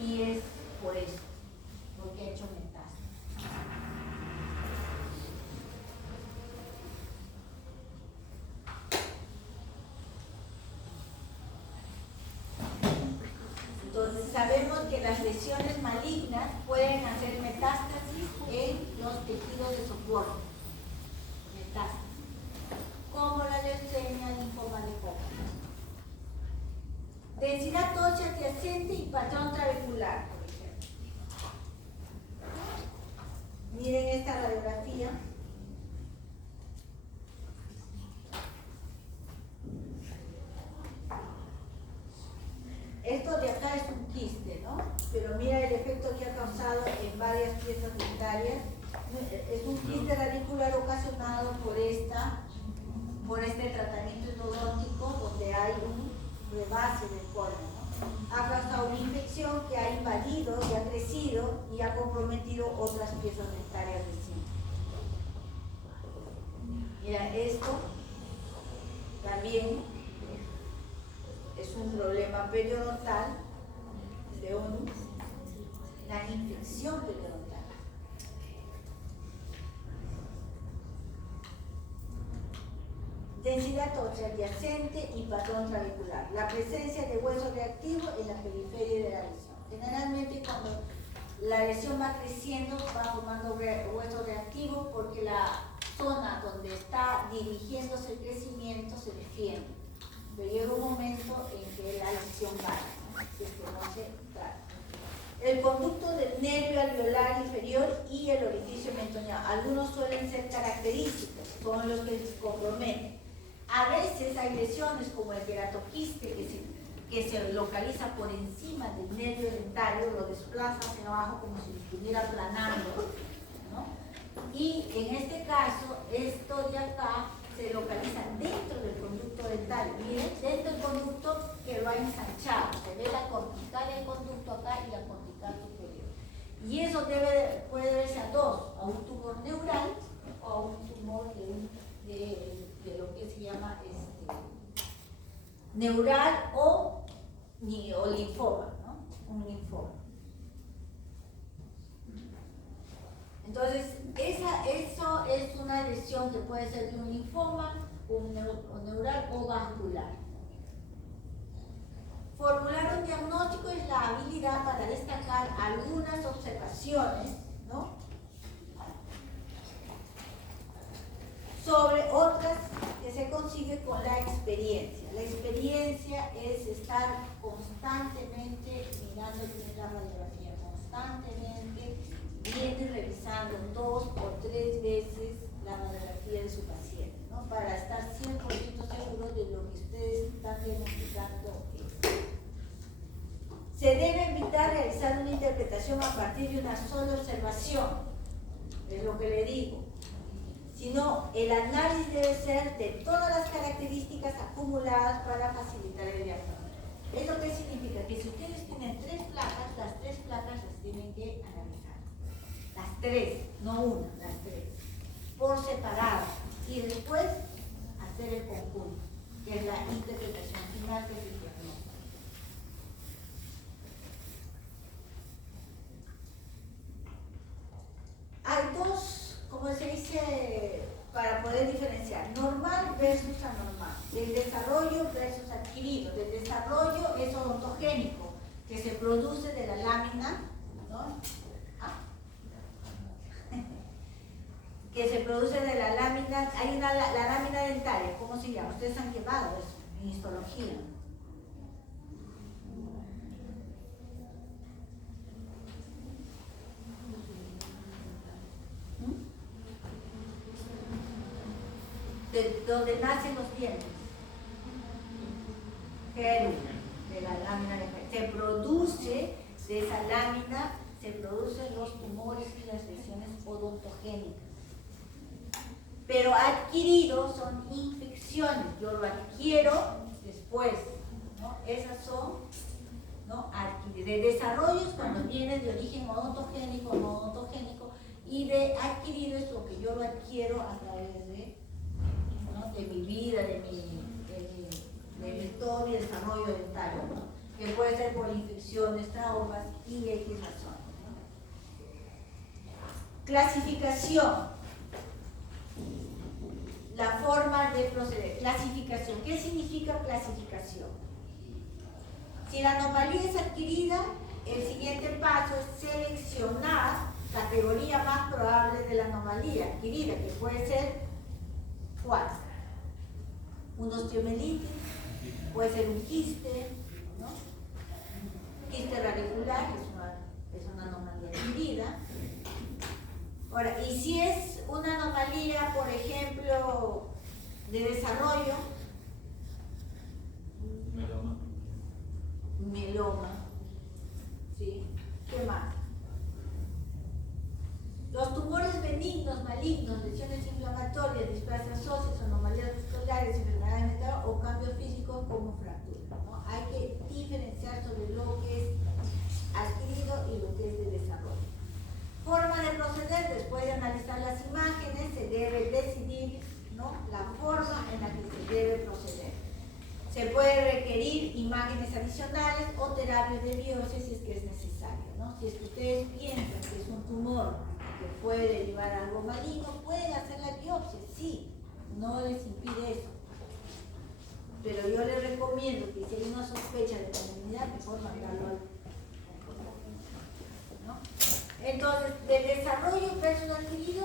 y es por eso, porque ha hecho metástasis. Entonces sabemos que las lesiones malignas pueden hacer metástasis en los tejidos de soporte. Metástasis. Como la leucemia, el linfoma de Hodgkin. Densidad ósea adyacente y patrón trabecular, por ejemplo. Miren esta radiografía. Esto de acá es un quiste, ¿no? Pero mira el efecto que ha causado en varias piezas dentarias. Es un quiste radicular ocasionado por este tratamiento endodóntico donde hay un rebase del córneo, ¿no? Ha causado una infección que ha invadido y ha crecido y ha comprometido otras piezas dentarias vecinas. Mira, esto también es un problema periodontal de una infección periodontal. Densidad ósea adyacente y patrón trabecular. La presencia de hueso reactivo en la periferia de la lesión. Generalmente cuando la lesión va creciendo va formando hueso reactivo porque la zona donde está dirigiéndose el crecimiento se defiende. Pero llega un momento en que la lesión baja, ¿no? Si es que no se trata. el conducto del nervio alveolar inferior y el orificio metoneado. Algunos suelen ser característicos, son los que se comprometen. A veces hay lesiones como el queratoquiste que se localiza por encima del nervio dentario, lo desplaza hacia abajo como si lo estuviera aplanando, ¿no? Y en este caso, esto de acá se localiza dentro del conducto dental. Miren, dentro del conducto que lo ha ensanchado. Se ve la cortical del conducto acá y la cortical superior. Y eso puede verse a dos, a un tumor neural o a un tumor de lo que se llama neural o linfoma, ¿no? Un linfoma. Entonces, eso es una lesión que puede ser de un linfoma, o neural o vascular. Formular un diagnóstico es la habilidad para destacar algunas observaciones, ¿no?, sobre otras que se consigue con la experiencia. La experiencia es estar constantemente mirando la radiografía, constantemente viendo y revisando 2 o 3 veces la radiografía de su paciente, ¿no?, para estar 100% seguros de lo que ustedes están diagnosticando. Se debe evitar realizar una interpretación a partir de una sola observación, es lo que le digo, sino el análisis debe ser de todas las características acumuladas para facilitar el diagnóstico. ¿Eso qué significa? Que si ustedes tienen 3 placas, las 3 placas las tienen que analizar. Las 3, no una, las 3, por separado, y después hacer el conjunto, que es la interpretación final que es el diagnóstico. Hay dos, como se dice, para poder diferenciar, normal versus anormal, del desarrollo versus adquirido. Del desarrollo es odontogénico, que se produce de la lámina, ¿no?, que se produce de la lámina, hay la lámina dentaria, ¿cómo se llama? Ustedes han llevado eso en histología. De donde nacen los dientes. De la lámina dentaria. Se produce de esa lámina, se producen los tumores y las lesiones odontogénicas. Pero adquiridos son infecciones, yo lo adquiero después, ¿no? Esas son, ¿no?, adquiridos. De desarrollos cuando vienen de origen odontogénico o no odontogénico, y de adquirido es lo que yo lo adquiero a través de, ¿no?, de mi vida, de mi historia y desarrollo dental, ¿no?, que puede ser por infecciones, traumas y X razones, ¿no? Clasificación. La forma de proceder. Clasificación. ¿Qué significa clasificación? Si la anomalía es adquirida, el siguiente paso es seleccionar la categoría más probable de la anomalía adquirida, que puede ser ¿cuál? Un osteomelitis, puede ser un quiste, ¿no?, quiste radicular, es una anomalía adquirida. Ahora, y si es una anomalía, por ejemplo, de desarrollo, meloma, ¿sí? ¿Qué más? Los tumores benignos, malignos, lesiones inflamatorias, displasias óseas, anomalías musculares, enfermedades mentales o cambios físicos como fracturas, ¿no? Hay que diferenciar sobre lo que es adquirido y lo que es de desarrollo. Forma de proceder. Después de analizar las imágenes, se debe decidir, ¿no?, la forma en la que se debe proceder. Se puede requerir imágenes adicionales o terapias de biopsia si es que es necesario, ¿no? Si es que ustedes piensan que es un tumor que puede derivar a algo maligno, pueden hacer la biopsia, sí, no les impide eso. Pero yo les recomiendo que si hay una sospecha de malignidad, mejor mandarlo al, ¿no? Entonces, del desarrollo versus adquirido,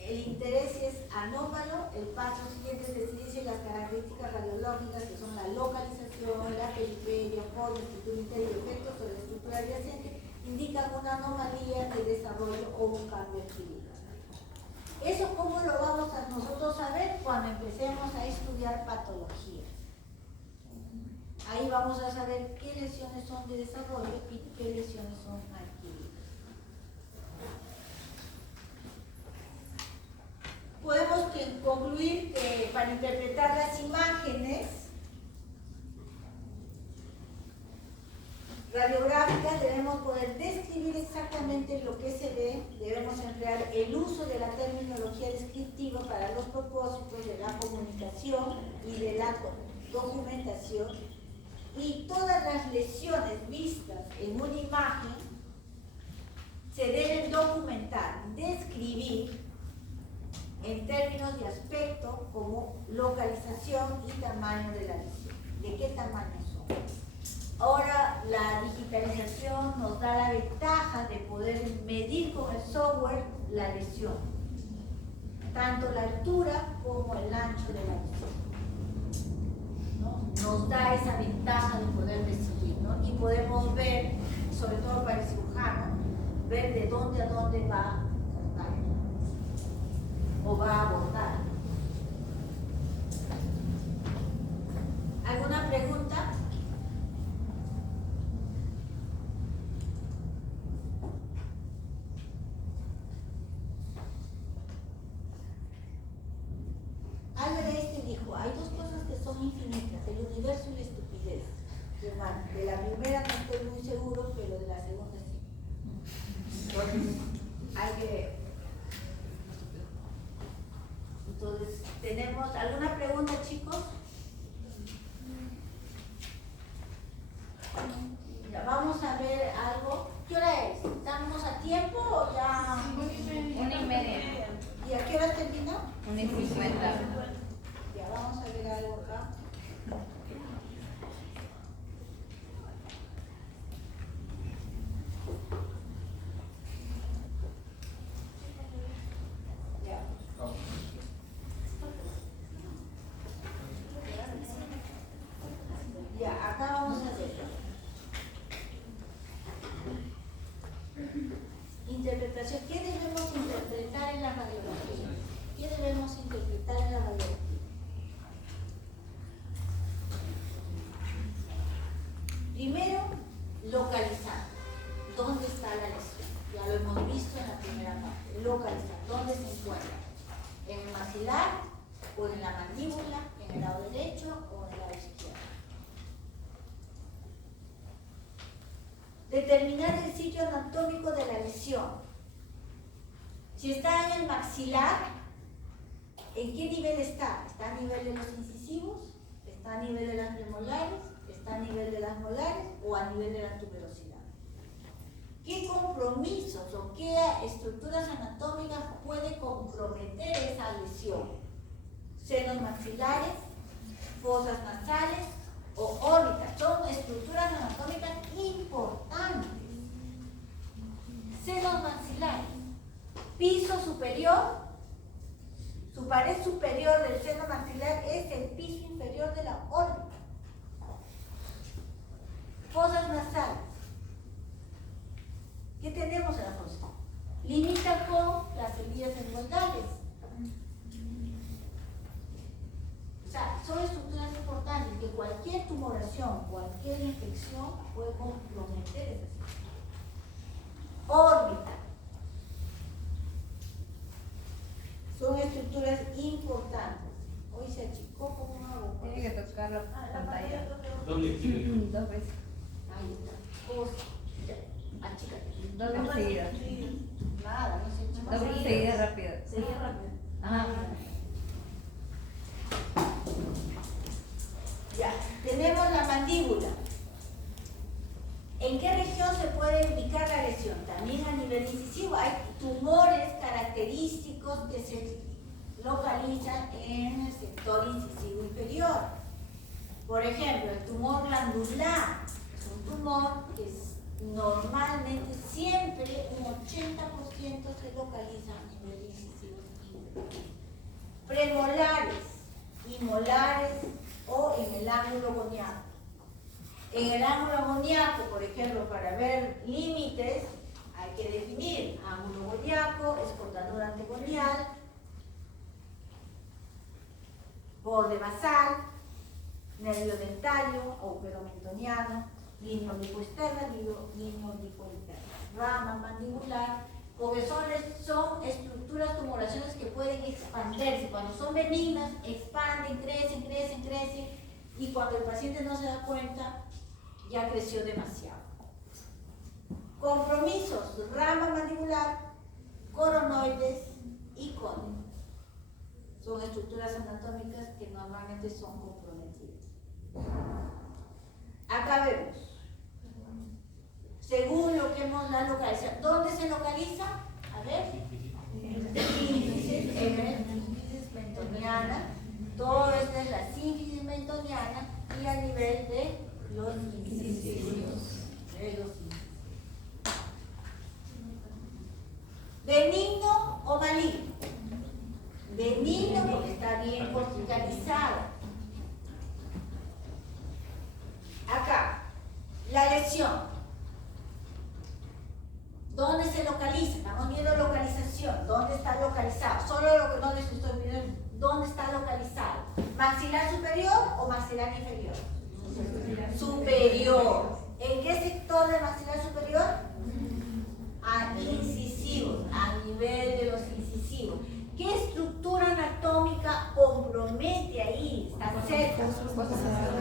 el interés es anómalo. El paso siguiente es decidir las características radiológicas, que son la localización, la periferia, forma, estructura interior y efectos sobre la estructura adyacente, indican una anomalía de desarrollo o un cambio adquirido. ¿Eso cómo lo vamos a nosotros saber? Cuando empecemos a estudiar patología. Ahí vamos a saber qué lesiones son de desarrollo y qué lesiones son adquiridas. Podemos concluir que para interpretar las imágenes radiográficas debemos poder describir exactamente lo que se ve, debemos emplear el uso de la terminología descriptiva para los propósitos de la comunicación y de la documentación, y todas las lesiones vistas en una imagen se deben documentar, describir en términos de aspecto como localización y tamaño de la lesión, de qué tamaño son. Ahora la digitalización nos da la ventaja de poder medir con el software la lesión, tanto la altura como el ancho de la lesión, ¿no? Nos da esa ventaja de poder decidir, ¿no? Y podemos ver, sobre todo para el cirujano, ver de dónde a dónde va a cortar o va a abordar. ¿Alguna pregunta? Albert Einstein dijo, hay dos cosas que son infinitas, el universo y la estupidez. De la primera no estoy muy seguro, pero de la segunda sí. Entonces, hay que... Entonces, ¿tenemos alguna pregunta, chicos? Ya, vamos a ver algo. ¿Qué hora es? ¿Estamos a tiempo o ya? 1:30. ¿Y a qué hora termina? 1:50. Ya, vamos a ver algo acá. Ya. Ya, acá vamos a ver. Interpretación. ¿Qué debemos interpretar en la radiografía? ¿Qué debemos interpretar en la radiografía? Primero, localizar. ¿Dónde está la lesión? Ya lo hemos visto en la primera parte. Localizar. ¿Dónde se encuentra? ¿En el maxilar o en la mandíbula? ¿En el lado derecho o en el lado izquierdo? Determinar el sitio anatómico de la lesión. Si está en el maxilar, ¿en qué nivel está? ¿Está a nivel de los incisivos? ¿Está a nivel de las premolares? ¿Está a nivel de las molares o a nivel de la tuberosidad? ¿Qué compromisos o qué estructuras anatómicas puede comprometer esa lesión? Senos maxilares, fosas nasales o órbitas. Son estructuras anatómicas importantes. Senos maxilares, piso superior, su pared superior del seno maxilar es el piso inferior de la órbita. Fosas nasales. ¿Qué tenemos en la fosa? Limita con las heridas endocardales. O sea, son estructuras importantes que cualquier tumoración, cualquier infección puede comprometer esa situación. Órbita. Son estructuras importantes. Hoy se achicó como una boca. Tiene que tocar la pantalla. Doble clic. 2 veces. Ahí está. Cosa. Achícate. 2 veces seguidas. Nada, no se echa. 2 veces seguidas rápido. Seguía rápido. Ajá. Ya, tenemos la mandíbula. ¿En qué región se puede ubicar la lesión? También a nivel incisivo. Hay tumores característicos que se localizan en el sector incisivo inferior. Por ejemplo, el tumor glandular es un tumor que normalmente siempre un 80% se localiza a nivel incisivo inferior. Premolares y molares o en el ángulo goniano. En el ángulo amoníaco, por ejemplo, para ver límites, hay que definir ángulo amoníaco, escotadura antegonial, borde basal, nervio dentario o peromentoniano, línea oblicuo-externa, línea oblicuo-interna, rama mandibular, porque son estructuras, tumoraciones que pueden expandirse. Cuando son benignas, expanden, crecen, y cuando el paciente no se da cuenta, ya creció demasiado. Compromisos, rama mandibular, coronoides y cóndilo. Son estructuras anatómicas que normalmente son comprometidas. Acá vemos, según lo que hemos localizado, ¿dónde se localiza? A ver, sínfisis mentoniana, todo esto es la sínfisis mentoniana y a nivel de los incisivos. Benigno o maligno. Benigno porque está bien corticalizado. Acá, la lesión. ¿Dónde se localiza? Estamos viendo localización. ¿Dónde está localizado? Solo lo que no les estoy viendo. ¿Dónde está localizado? ¿Maxilar superior o maxilar inferior? Superior. ¿En qué sector del maxilar superior? A incisivos, a nivel de los incisivos. ¿Qué estructura anatómica compromete ahí? Está cerca.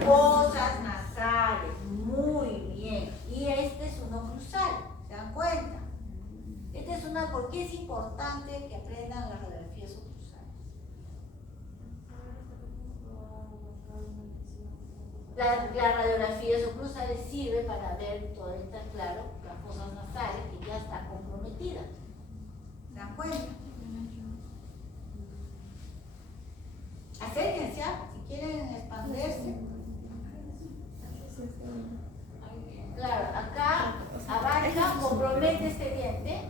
Fosas nasales. Muy bien. Y este es uno cruzal. ¿Se dan cuenta? Este es una, porque es importante que aprendan las radiografías oclusales. La radiografía oclusales sirve para ver todo está claro, las fosas nasales que ya está comprometida. ¿Se dan cuenta? Acérquense, si quieren expandirse. Claro, acá abarca, compromete este diente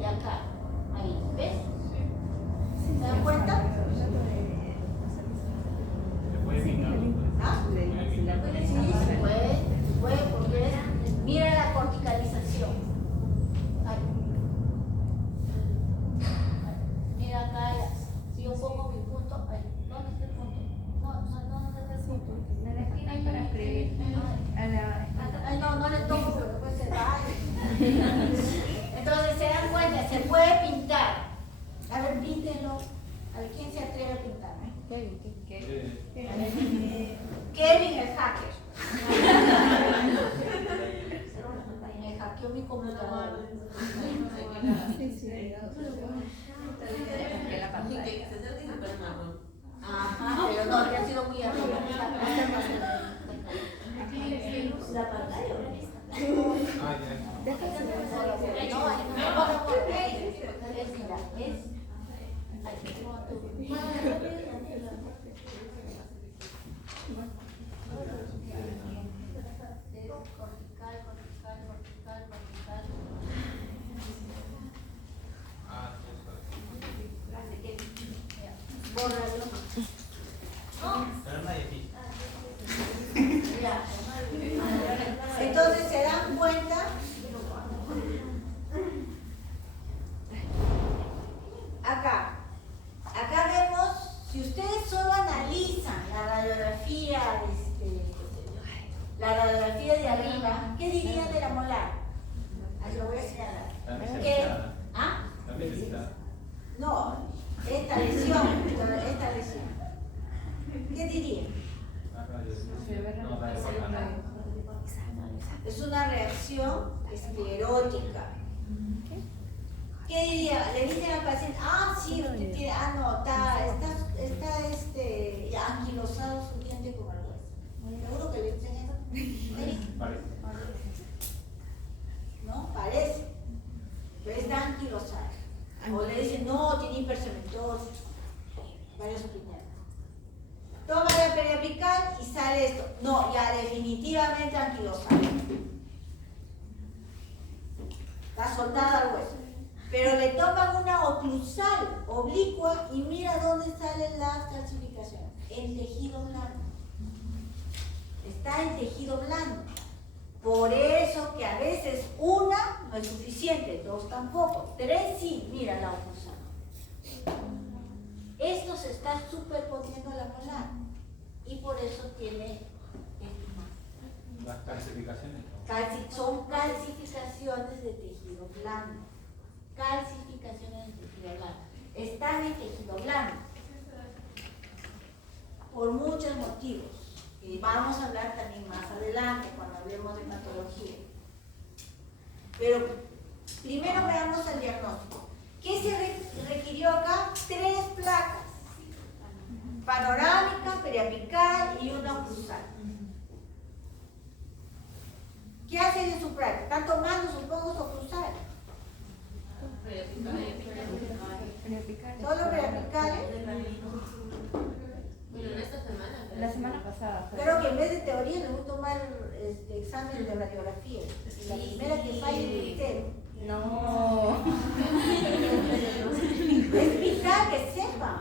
y acá, ahí, ¿ves? ¿Se dan cuenta? ¿Ah? Sí, se puede, porque es, mira la corticalización. Ahí. Mira acá, si yo pongo mi punto, ahí. ¿Dónde está el punto? No está el punto. En la esquina hay para escribir. Ay, no le toco porque después se va. Entonces se dan cuenta, se puede pintar. A ver, píntenlo. A ver, ¿quién se atreve a pintar? Kevin el hacker. Me hackeó mi computadora. Ajá, pero no, ya ha sido muy arriba. La pantalla o esta. Entonces se dan cuenta acá vemos, si ustedes solo analizan la radiografía de arriba, ¿qué dirían de la molar? Ahí lo voy a señalar. ¿Qué? ¿Ah? No, esta lesión. ¿Qué dirían? Es una reacción esclerótica. ¿Qué diría? Le dicen al paciente, sí, usted tiene, está anquilosado su diente con el hueso. ¿Seguro que le dicen eso? Parece. ¿No? Parece. Pero está anquilosado. O le dicen, no, tiene hipercementosis. Varias opiniones. Toma la periapical y sale esto. No, ya definitivamente anquilosado. Está soldada al hueso. Pero le toman una oclusal, oblicua, y mira dónde salen las calcificaciones. El tejido blando. está en tejido blando. Por eso que a veces una no es suficiente, dos tampoco, tres sí, mira la oclusal. Esto se está superponiendo a la molar y por eso tiene esto más. Las calcificaciones. Son calcificaciones de tejido blando. Calcificaciones de tejido blando. Están en tejido blando. Por muchos motivos. Y vamos a hablar también más adelante cuando hablemos de patología. Pero primero veamos el diagnóstico. ¿Qué se requirió acá? 3 placas. Panorámica, periapical y una oclusal. ¿Qué hacen en su práctica? ¿Están tomando, supongo, su oclusal? ¿Solo periapicales? La semana pasada. Creo que en vez de teoría les voy a tomar examen de radiografía. La primera que falle el criterio. No. Es vital que sepan.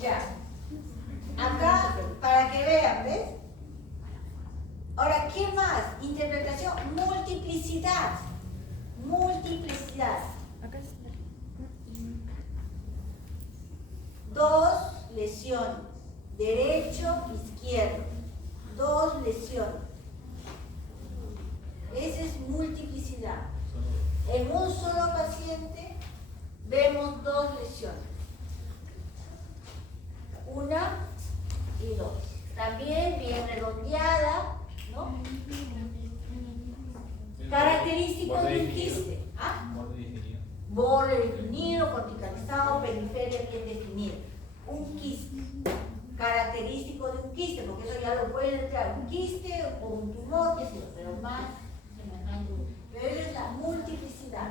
Ya. Acá, para que vean, ¿ves? Ahora, ¿qué más? Interpretación, multiplicidad. Multiplicidad. Dos lesiones. Derecho, izquierdo. 2 lesiones. Esa es multiplicidad. En un solo paciente vemos 2 lesiones. 1 y 2. También bien redondeada, ¿no? Característico de un quiste. ¿Ah? Borde definido, corticalizado, periferia bien definida. Un quiste. Característico de un quiste, porque eso ya lo puede entrar un quiste o un tumor, que sí, pero más semejante. Pero eso es la multiplicidad.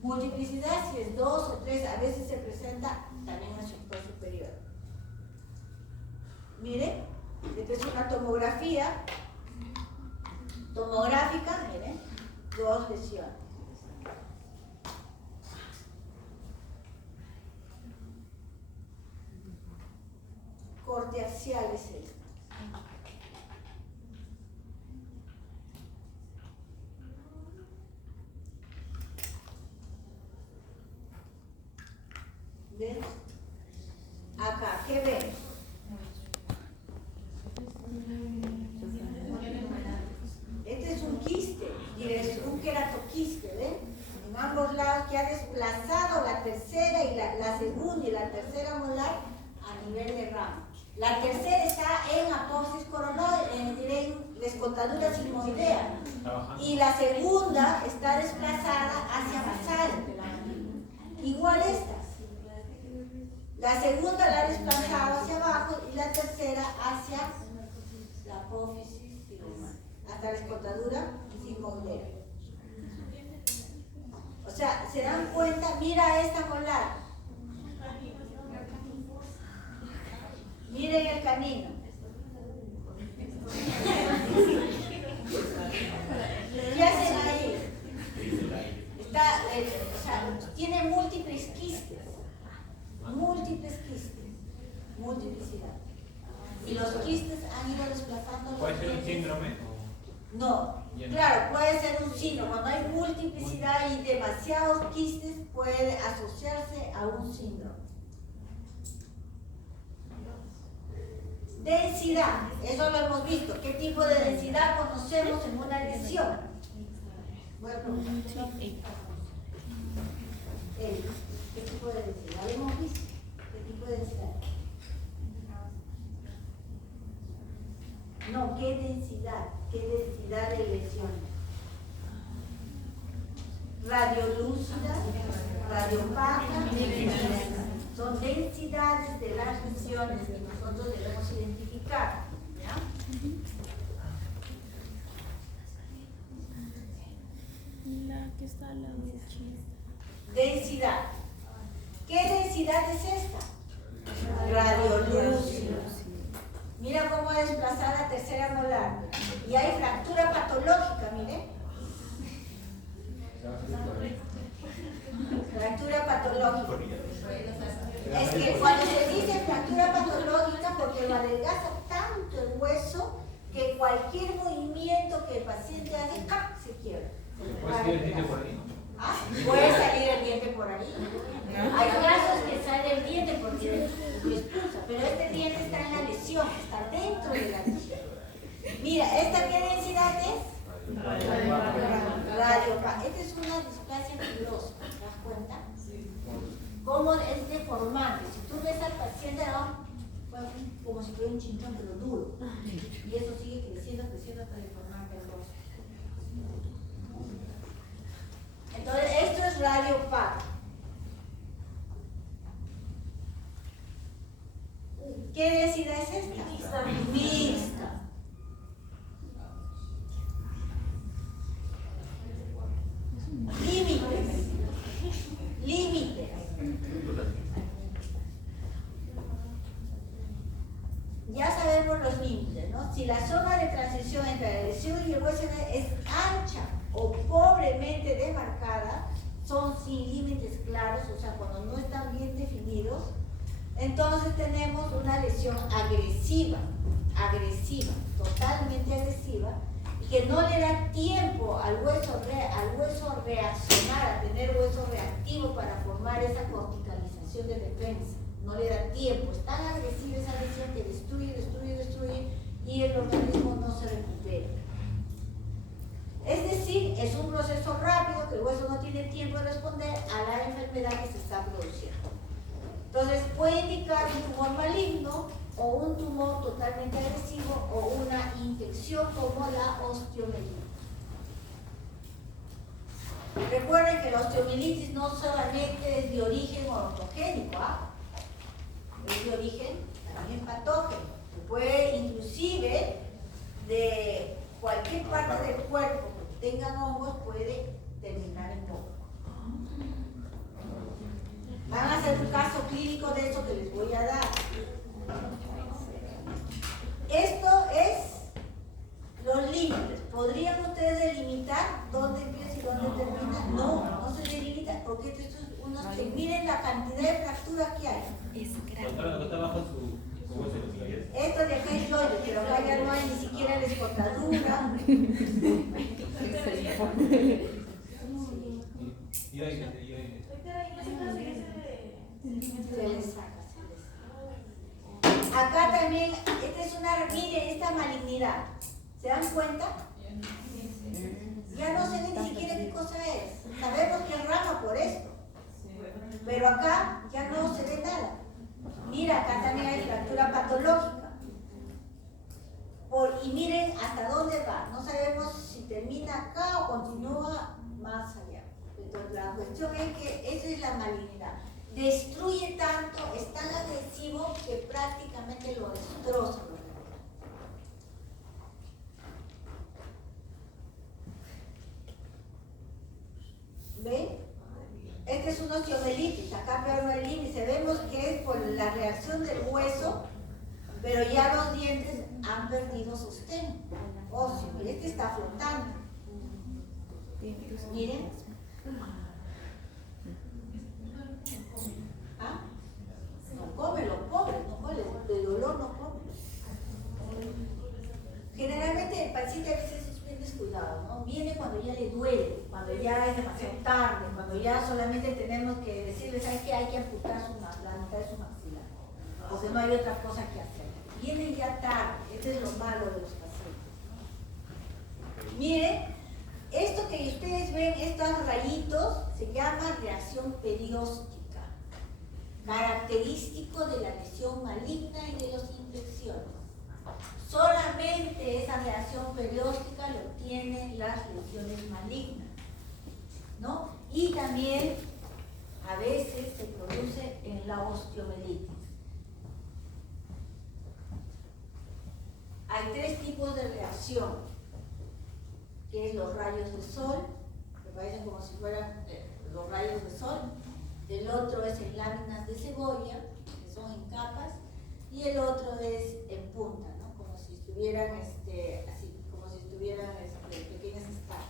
Multiplicidad si es 2 o 3, a veces se presenta también en el sector superior. Miren, esta es una tomografía tomográfica, miren, 2 lesiones. Corte axial es esta. ¿Ven? Acá, ¿qué ven? Este es un quiste, es un queratoquiste, ¿ven? En ambos lados que ha desplazado la tercera y la segunda y la tercera molar a nivel de rama. La tercera está en apófisis coronoide, en la escotadura sigmoidea. Y la segunda está desplazada hacia basal. Igual estas. La segunda la ha desplazado hacia abajo y la tercera hacia la apófisis sigmoidea, hasta la escotadura sigmoidea. O sea, ¿se dan cuenta? Mira esta molar. Miren el canino. ¿Qué hacen ahí? O sea, tiene múltiples quistes. Múltiples quistes. Multiplicidad. Y los quistes han ido desplazando los ¿Puede ser un dientes. síndrome? No, claro, puede ser un síndrome. Cuando hay multiplicidad y demasiados quistes, puede asociarse a un síndrome. Densidad, eso lo hemos visto. ¿Qué tipo de densidad conocemos en una lesión? Bueno, ¿qué tipo de densidad? ¿Lo hemos visto? ¿Qué tipo de densidad? No, ¿qué densidad? ¿Qué densidad de lesiones? Radiolúcida, radiopaca, son densidades de las lesiones que nosotros debemos identificar. ¿Ya? La que está al lado de Chile. Densidad. ¿Qué densidad es esta? Radiolúcida. Mira cómo desplazar la tercera molar. Y hay fractura patológica, miren. Fractura patológica. Es que cuando se dice fractura patológica, porque lo adelgaza tanto el hueso que cualquier movimiento que el paciente hace, ¡cap!, se quiebra. ¿Puede salir el diente por ahí? ¿Ah? Puede salir el diente por ahí. Hay casos que sale el diente porque lo expulsa, pero este diente está en la lesión, está dentro de la lesión. Mira, ¿esta qué densidad es? Radio. Esta es una displasia fibrosa, ¿te das cuenta? Cómo es deformante. Si tú ves al paciente, ¿no?, como si fuera un chinchón, pero duro. Y eso sigue creciendo hasta deformarte el rostro. Entonces, esto es radiopato. ¿Qué densidad es esta? Mixta. Límites. Ya sabemos los límites, ¿no? Si la zona de transición entre la lesión y el hueso es ancha o pobremente demarcada, son sin límites claros, o sea, cuando no están bien definidos, entonces tenemos una lesión agresiva, totalmente agresiva, y que no le da tiempo al hueso reaccionar, a tener hueso reactivo para formar esa corticalización de defensa. No le da tiempo, es tan agresiva esa lesión que destruye y el organismo no se recupera. Es decir, es un proceso rápido que el hueso no tiene tiempo de responder a la enfermedad que se está produciendo. Entonces puede indicar un tumor maligno o un tumor totalmente agresivo o una infección como la osteomielitis. Recuerden que la osteomielitis no solamente es de origen odontogénico, es de origen también patógeno, que puede inclusive de cualquier parte del cuerpo que tengan hongos puede terminar en hongo. Van a hacer un caso clínico de eso que les voy a dar. Esto es los límites. ¿Podrían ustedes delimitar dónde empieza y dónde termina? No se delimita porque esto es unos que miren la cantidad de fracturas que hay. Esto de acá es loide, pero acá ya no hay ni siquiera la escotadura. Se les saca. Acá también, esta es una, miren esta malignidad. ¿Se dan cuenta? Ya no se ve ni siquiera qué cosa es. Sabemos que es rama por esto. Pero acá ya no se ve nada. Mira, acá también hay fractura patológica. Y miren hasta dónde va. No sabemos si termina acá o continúa más allá. Entonces, la cuestión es que esa es la malignidad. Destruye tanto, es tan agresivo que prácticamente lo destroza. ¿Ven? Este es una osteomielitis, acá peor no el índice. Vemos que es por la reacción del hueso, pero ya los dientes han perdido sostén óseo. Este está flotando. Miren. No come, los pobres, no come, de dolor no come. Generalmente el paciente a veces es bien descuidado, ¿no? Viene cuando ya le duele, cuando ya es demasiado tarde, cuando ya solamente tenemos que decirle, ¿sabes qué? Hay que amputar la mitad de su maxilar, porque no hay otra cosa que hacer. Vienen ya tarde, este es lo malo de los pacientes. Miren, esto que ustedes ven, estos rayitos, se llama reacción perióstica, característico de la lesión maligna y de las infecciones. Solamente esa reacción perióstica lo tienen las lesiones malignas, ¿no? Y también a veces se produce en la osteomielitis. Hay tres tipos de reacción, que es los rayos de sol, que parecen como si fueran los rayos de sol. El otro es en láminas de cebolla, que son en capas, y el otro es en punta, ¿no? Como si estuvieran así, como si estuvieran pequeñas estacas.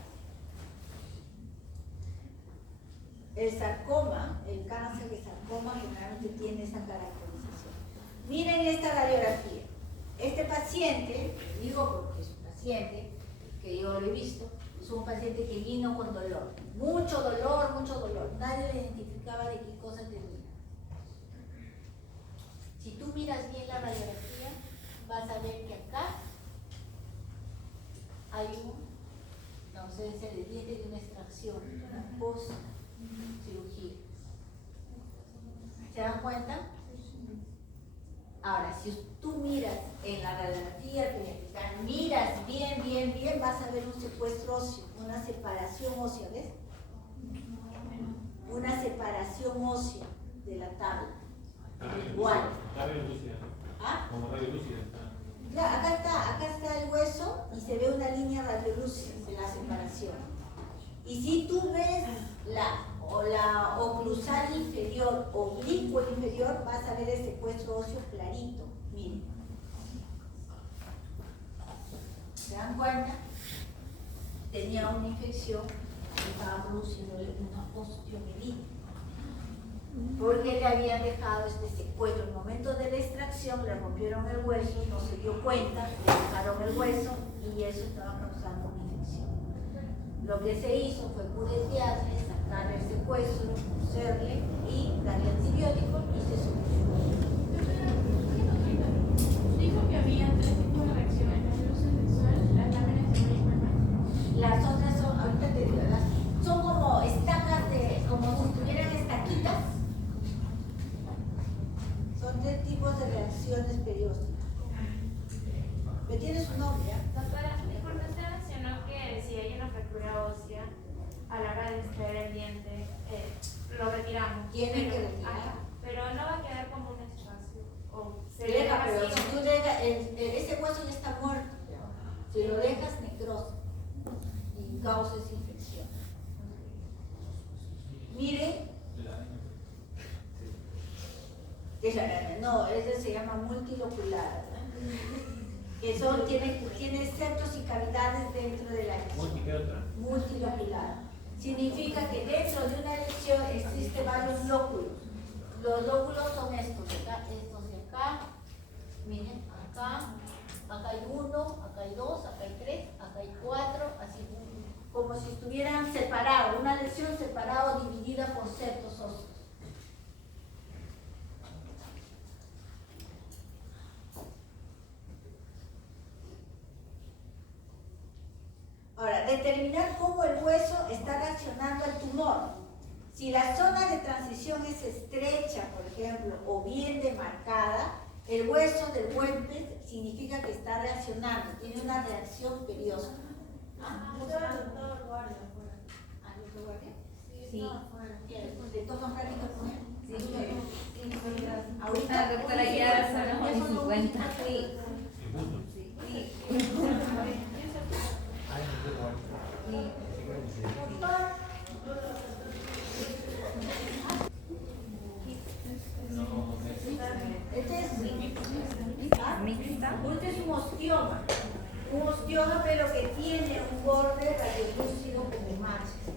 el sarcoma, el cáncer de sarcoma generalmente tiene esa caracterización. Miren esta radiografía. Este paciente, digo porque es un paciente que yo lo he visto, es un paciente que vino con dolor. Mucho dolor, mucho dolor. Nadie le identificaba de qué cosa tenía. Si tú miras bien la radiografía, vas a ver que acá hay una ausencia de diente de una extracción post cirugía. ¿Se dan cuenta? Ahora, si tú miras en la radiografía periapical, miras bien, bien, bien, vas a ver un secuestro óseo, una separación ósea, ¿ves? Una separación ósea de la tabla. Igual. Radio lúcida. ¿Ah? Como radio lúcida. Ya, acá está el hueso y se ve una línea radiolúcida de la separación. Y si tú ves la oclusal inferior, oblicuo inferior, vas a ver el secuestro óseo clarito. Miren. ¿Se dan cuenta? Tenía una infección que estaba produciéndole una osteomielitis. Porque le habían dejado este secuestro. En el momento de la extracción le rompieron el hueso, no se dio cuenta, le sacaron el hueso y eso estaba causando una infección. Lo que se hizo fue curetearle, sacarle el secuestro, coserle y darle antibióticos y se solucionó. Dijo que había 3 tipos de reacciones: la luz sexual, las láminas de y Las otras son, ahorita te digo, son como estacas como si tuvieran estaquitas. Son 3 tipos de reacciones periódicas. ¿Me tienes un nombre? ¿Ya? Doctora, porque usted mencionó que si hay una fractura ósea, a la hora de extraer el diente, lo retiramos. Tiene que retirar. Ajá, pero no va a quedar como un espacio. O se Deja, pero vacío. si tú dejas, ese hueso ya está muerto. Si lo dejas, necrosa y causa esa infección. Miren. No, ese se llama multilocular, que tiene septos y cavidades dentro de la lesión. ¿Qué otra? Multilocular. Significa que dentro de una lesión existen varios lóculos. Los lóculos son estos de acá, miren, acá hay 1, acá hay 2, acá hay 3, acá hay 4, así como si estuvieran separados, una lesión separada o dividida por septos óseos. Ahora, determinar cómo el hueso está reaccionando al tumor. Si la zona de transición es estrecha, por ejemplo, o bien demarcada, el hueso del puente significa que está reaccionando, tiene una reacción periódica. ¿Ah? ¿No guardia? Sí. ¿Te toca un ratito con él? Sí. Ahorita La doctora ya son las 50. Sí. Este es un osteoma. Un osteoma, pero que tiene un borde radiolúcido como manchas.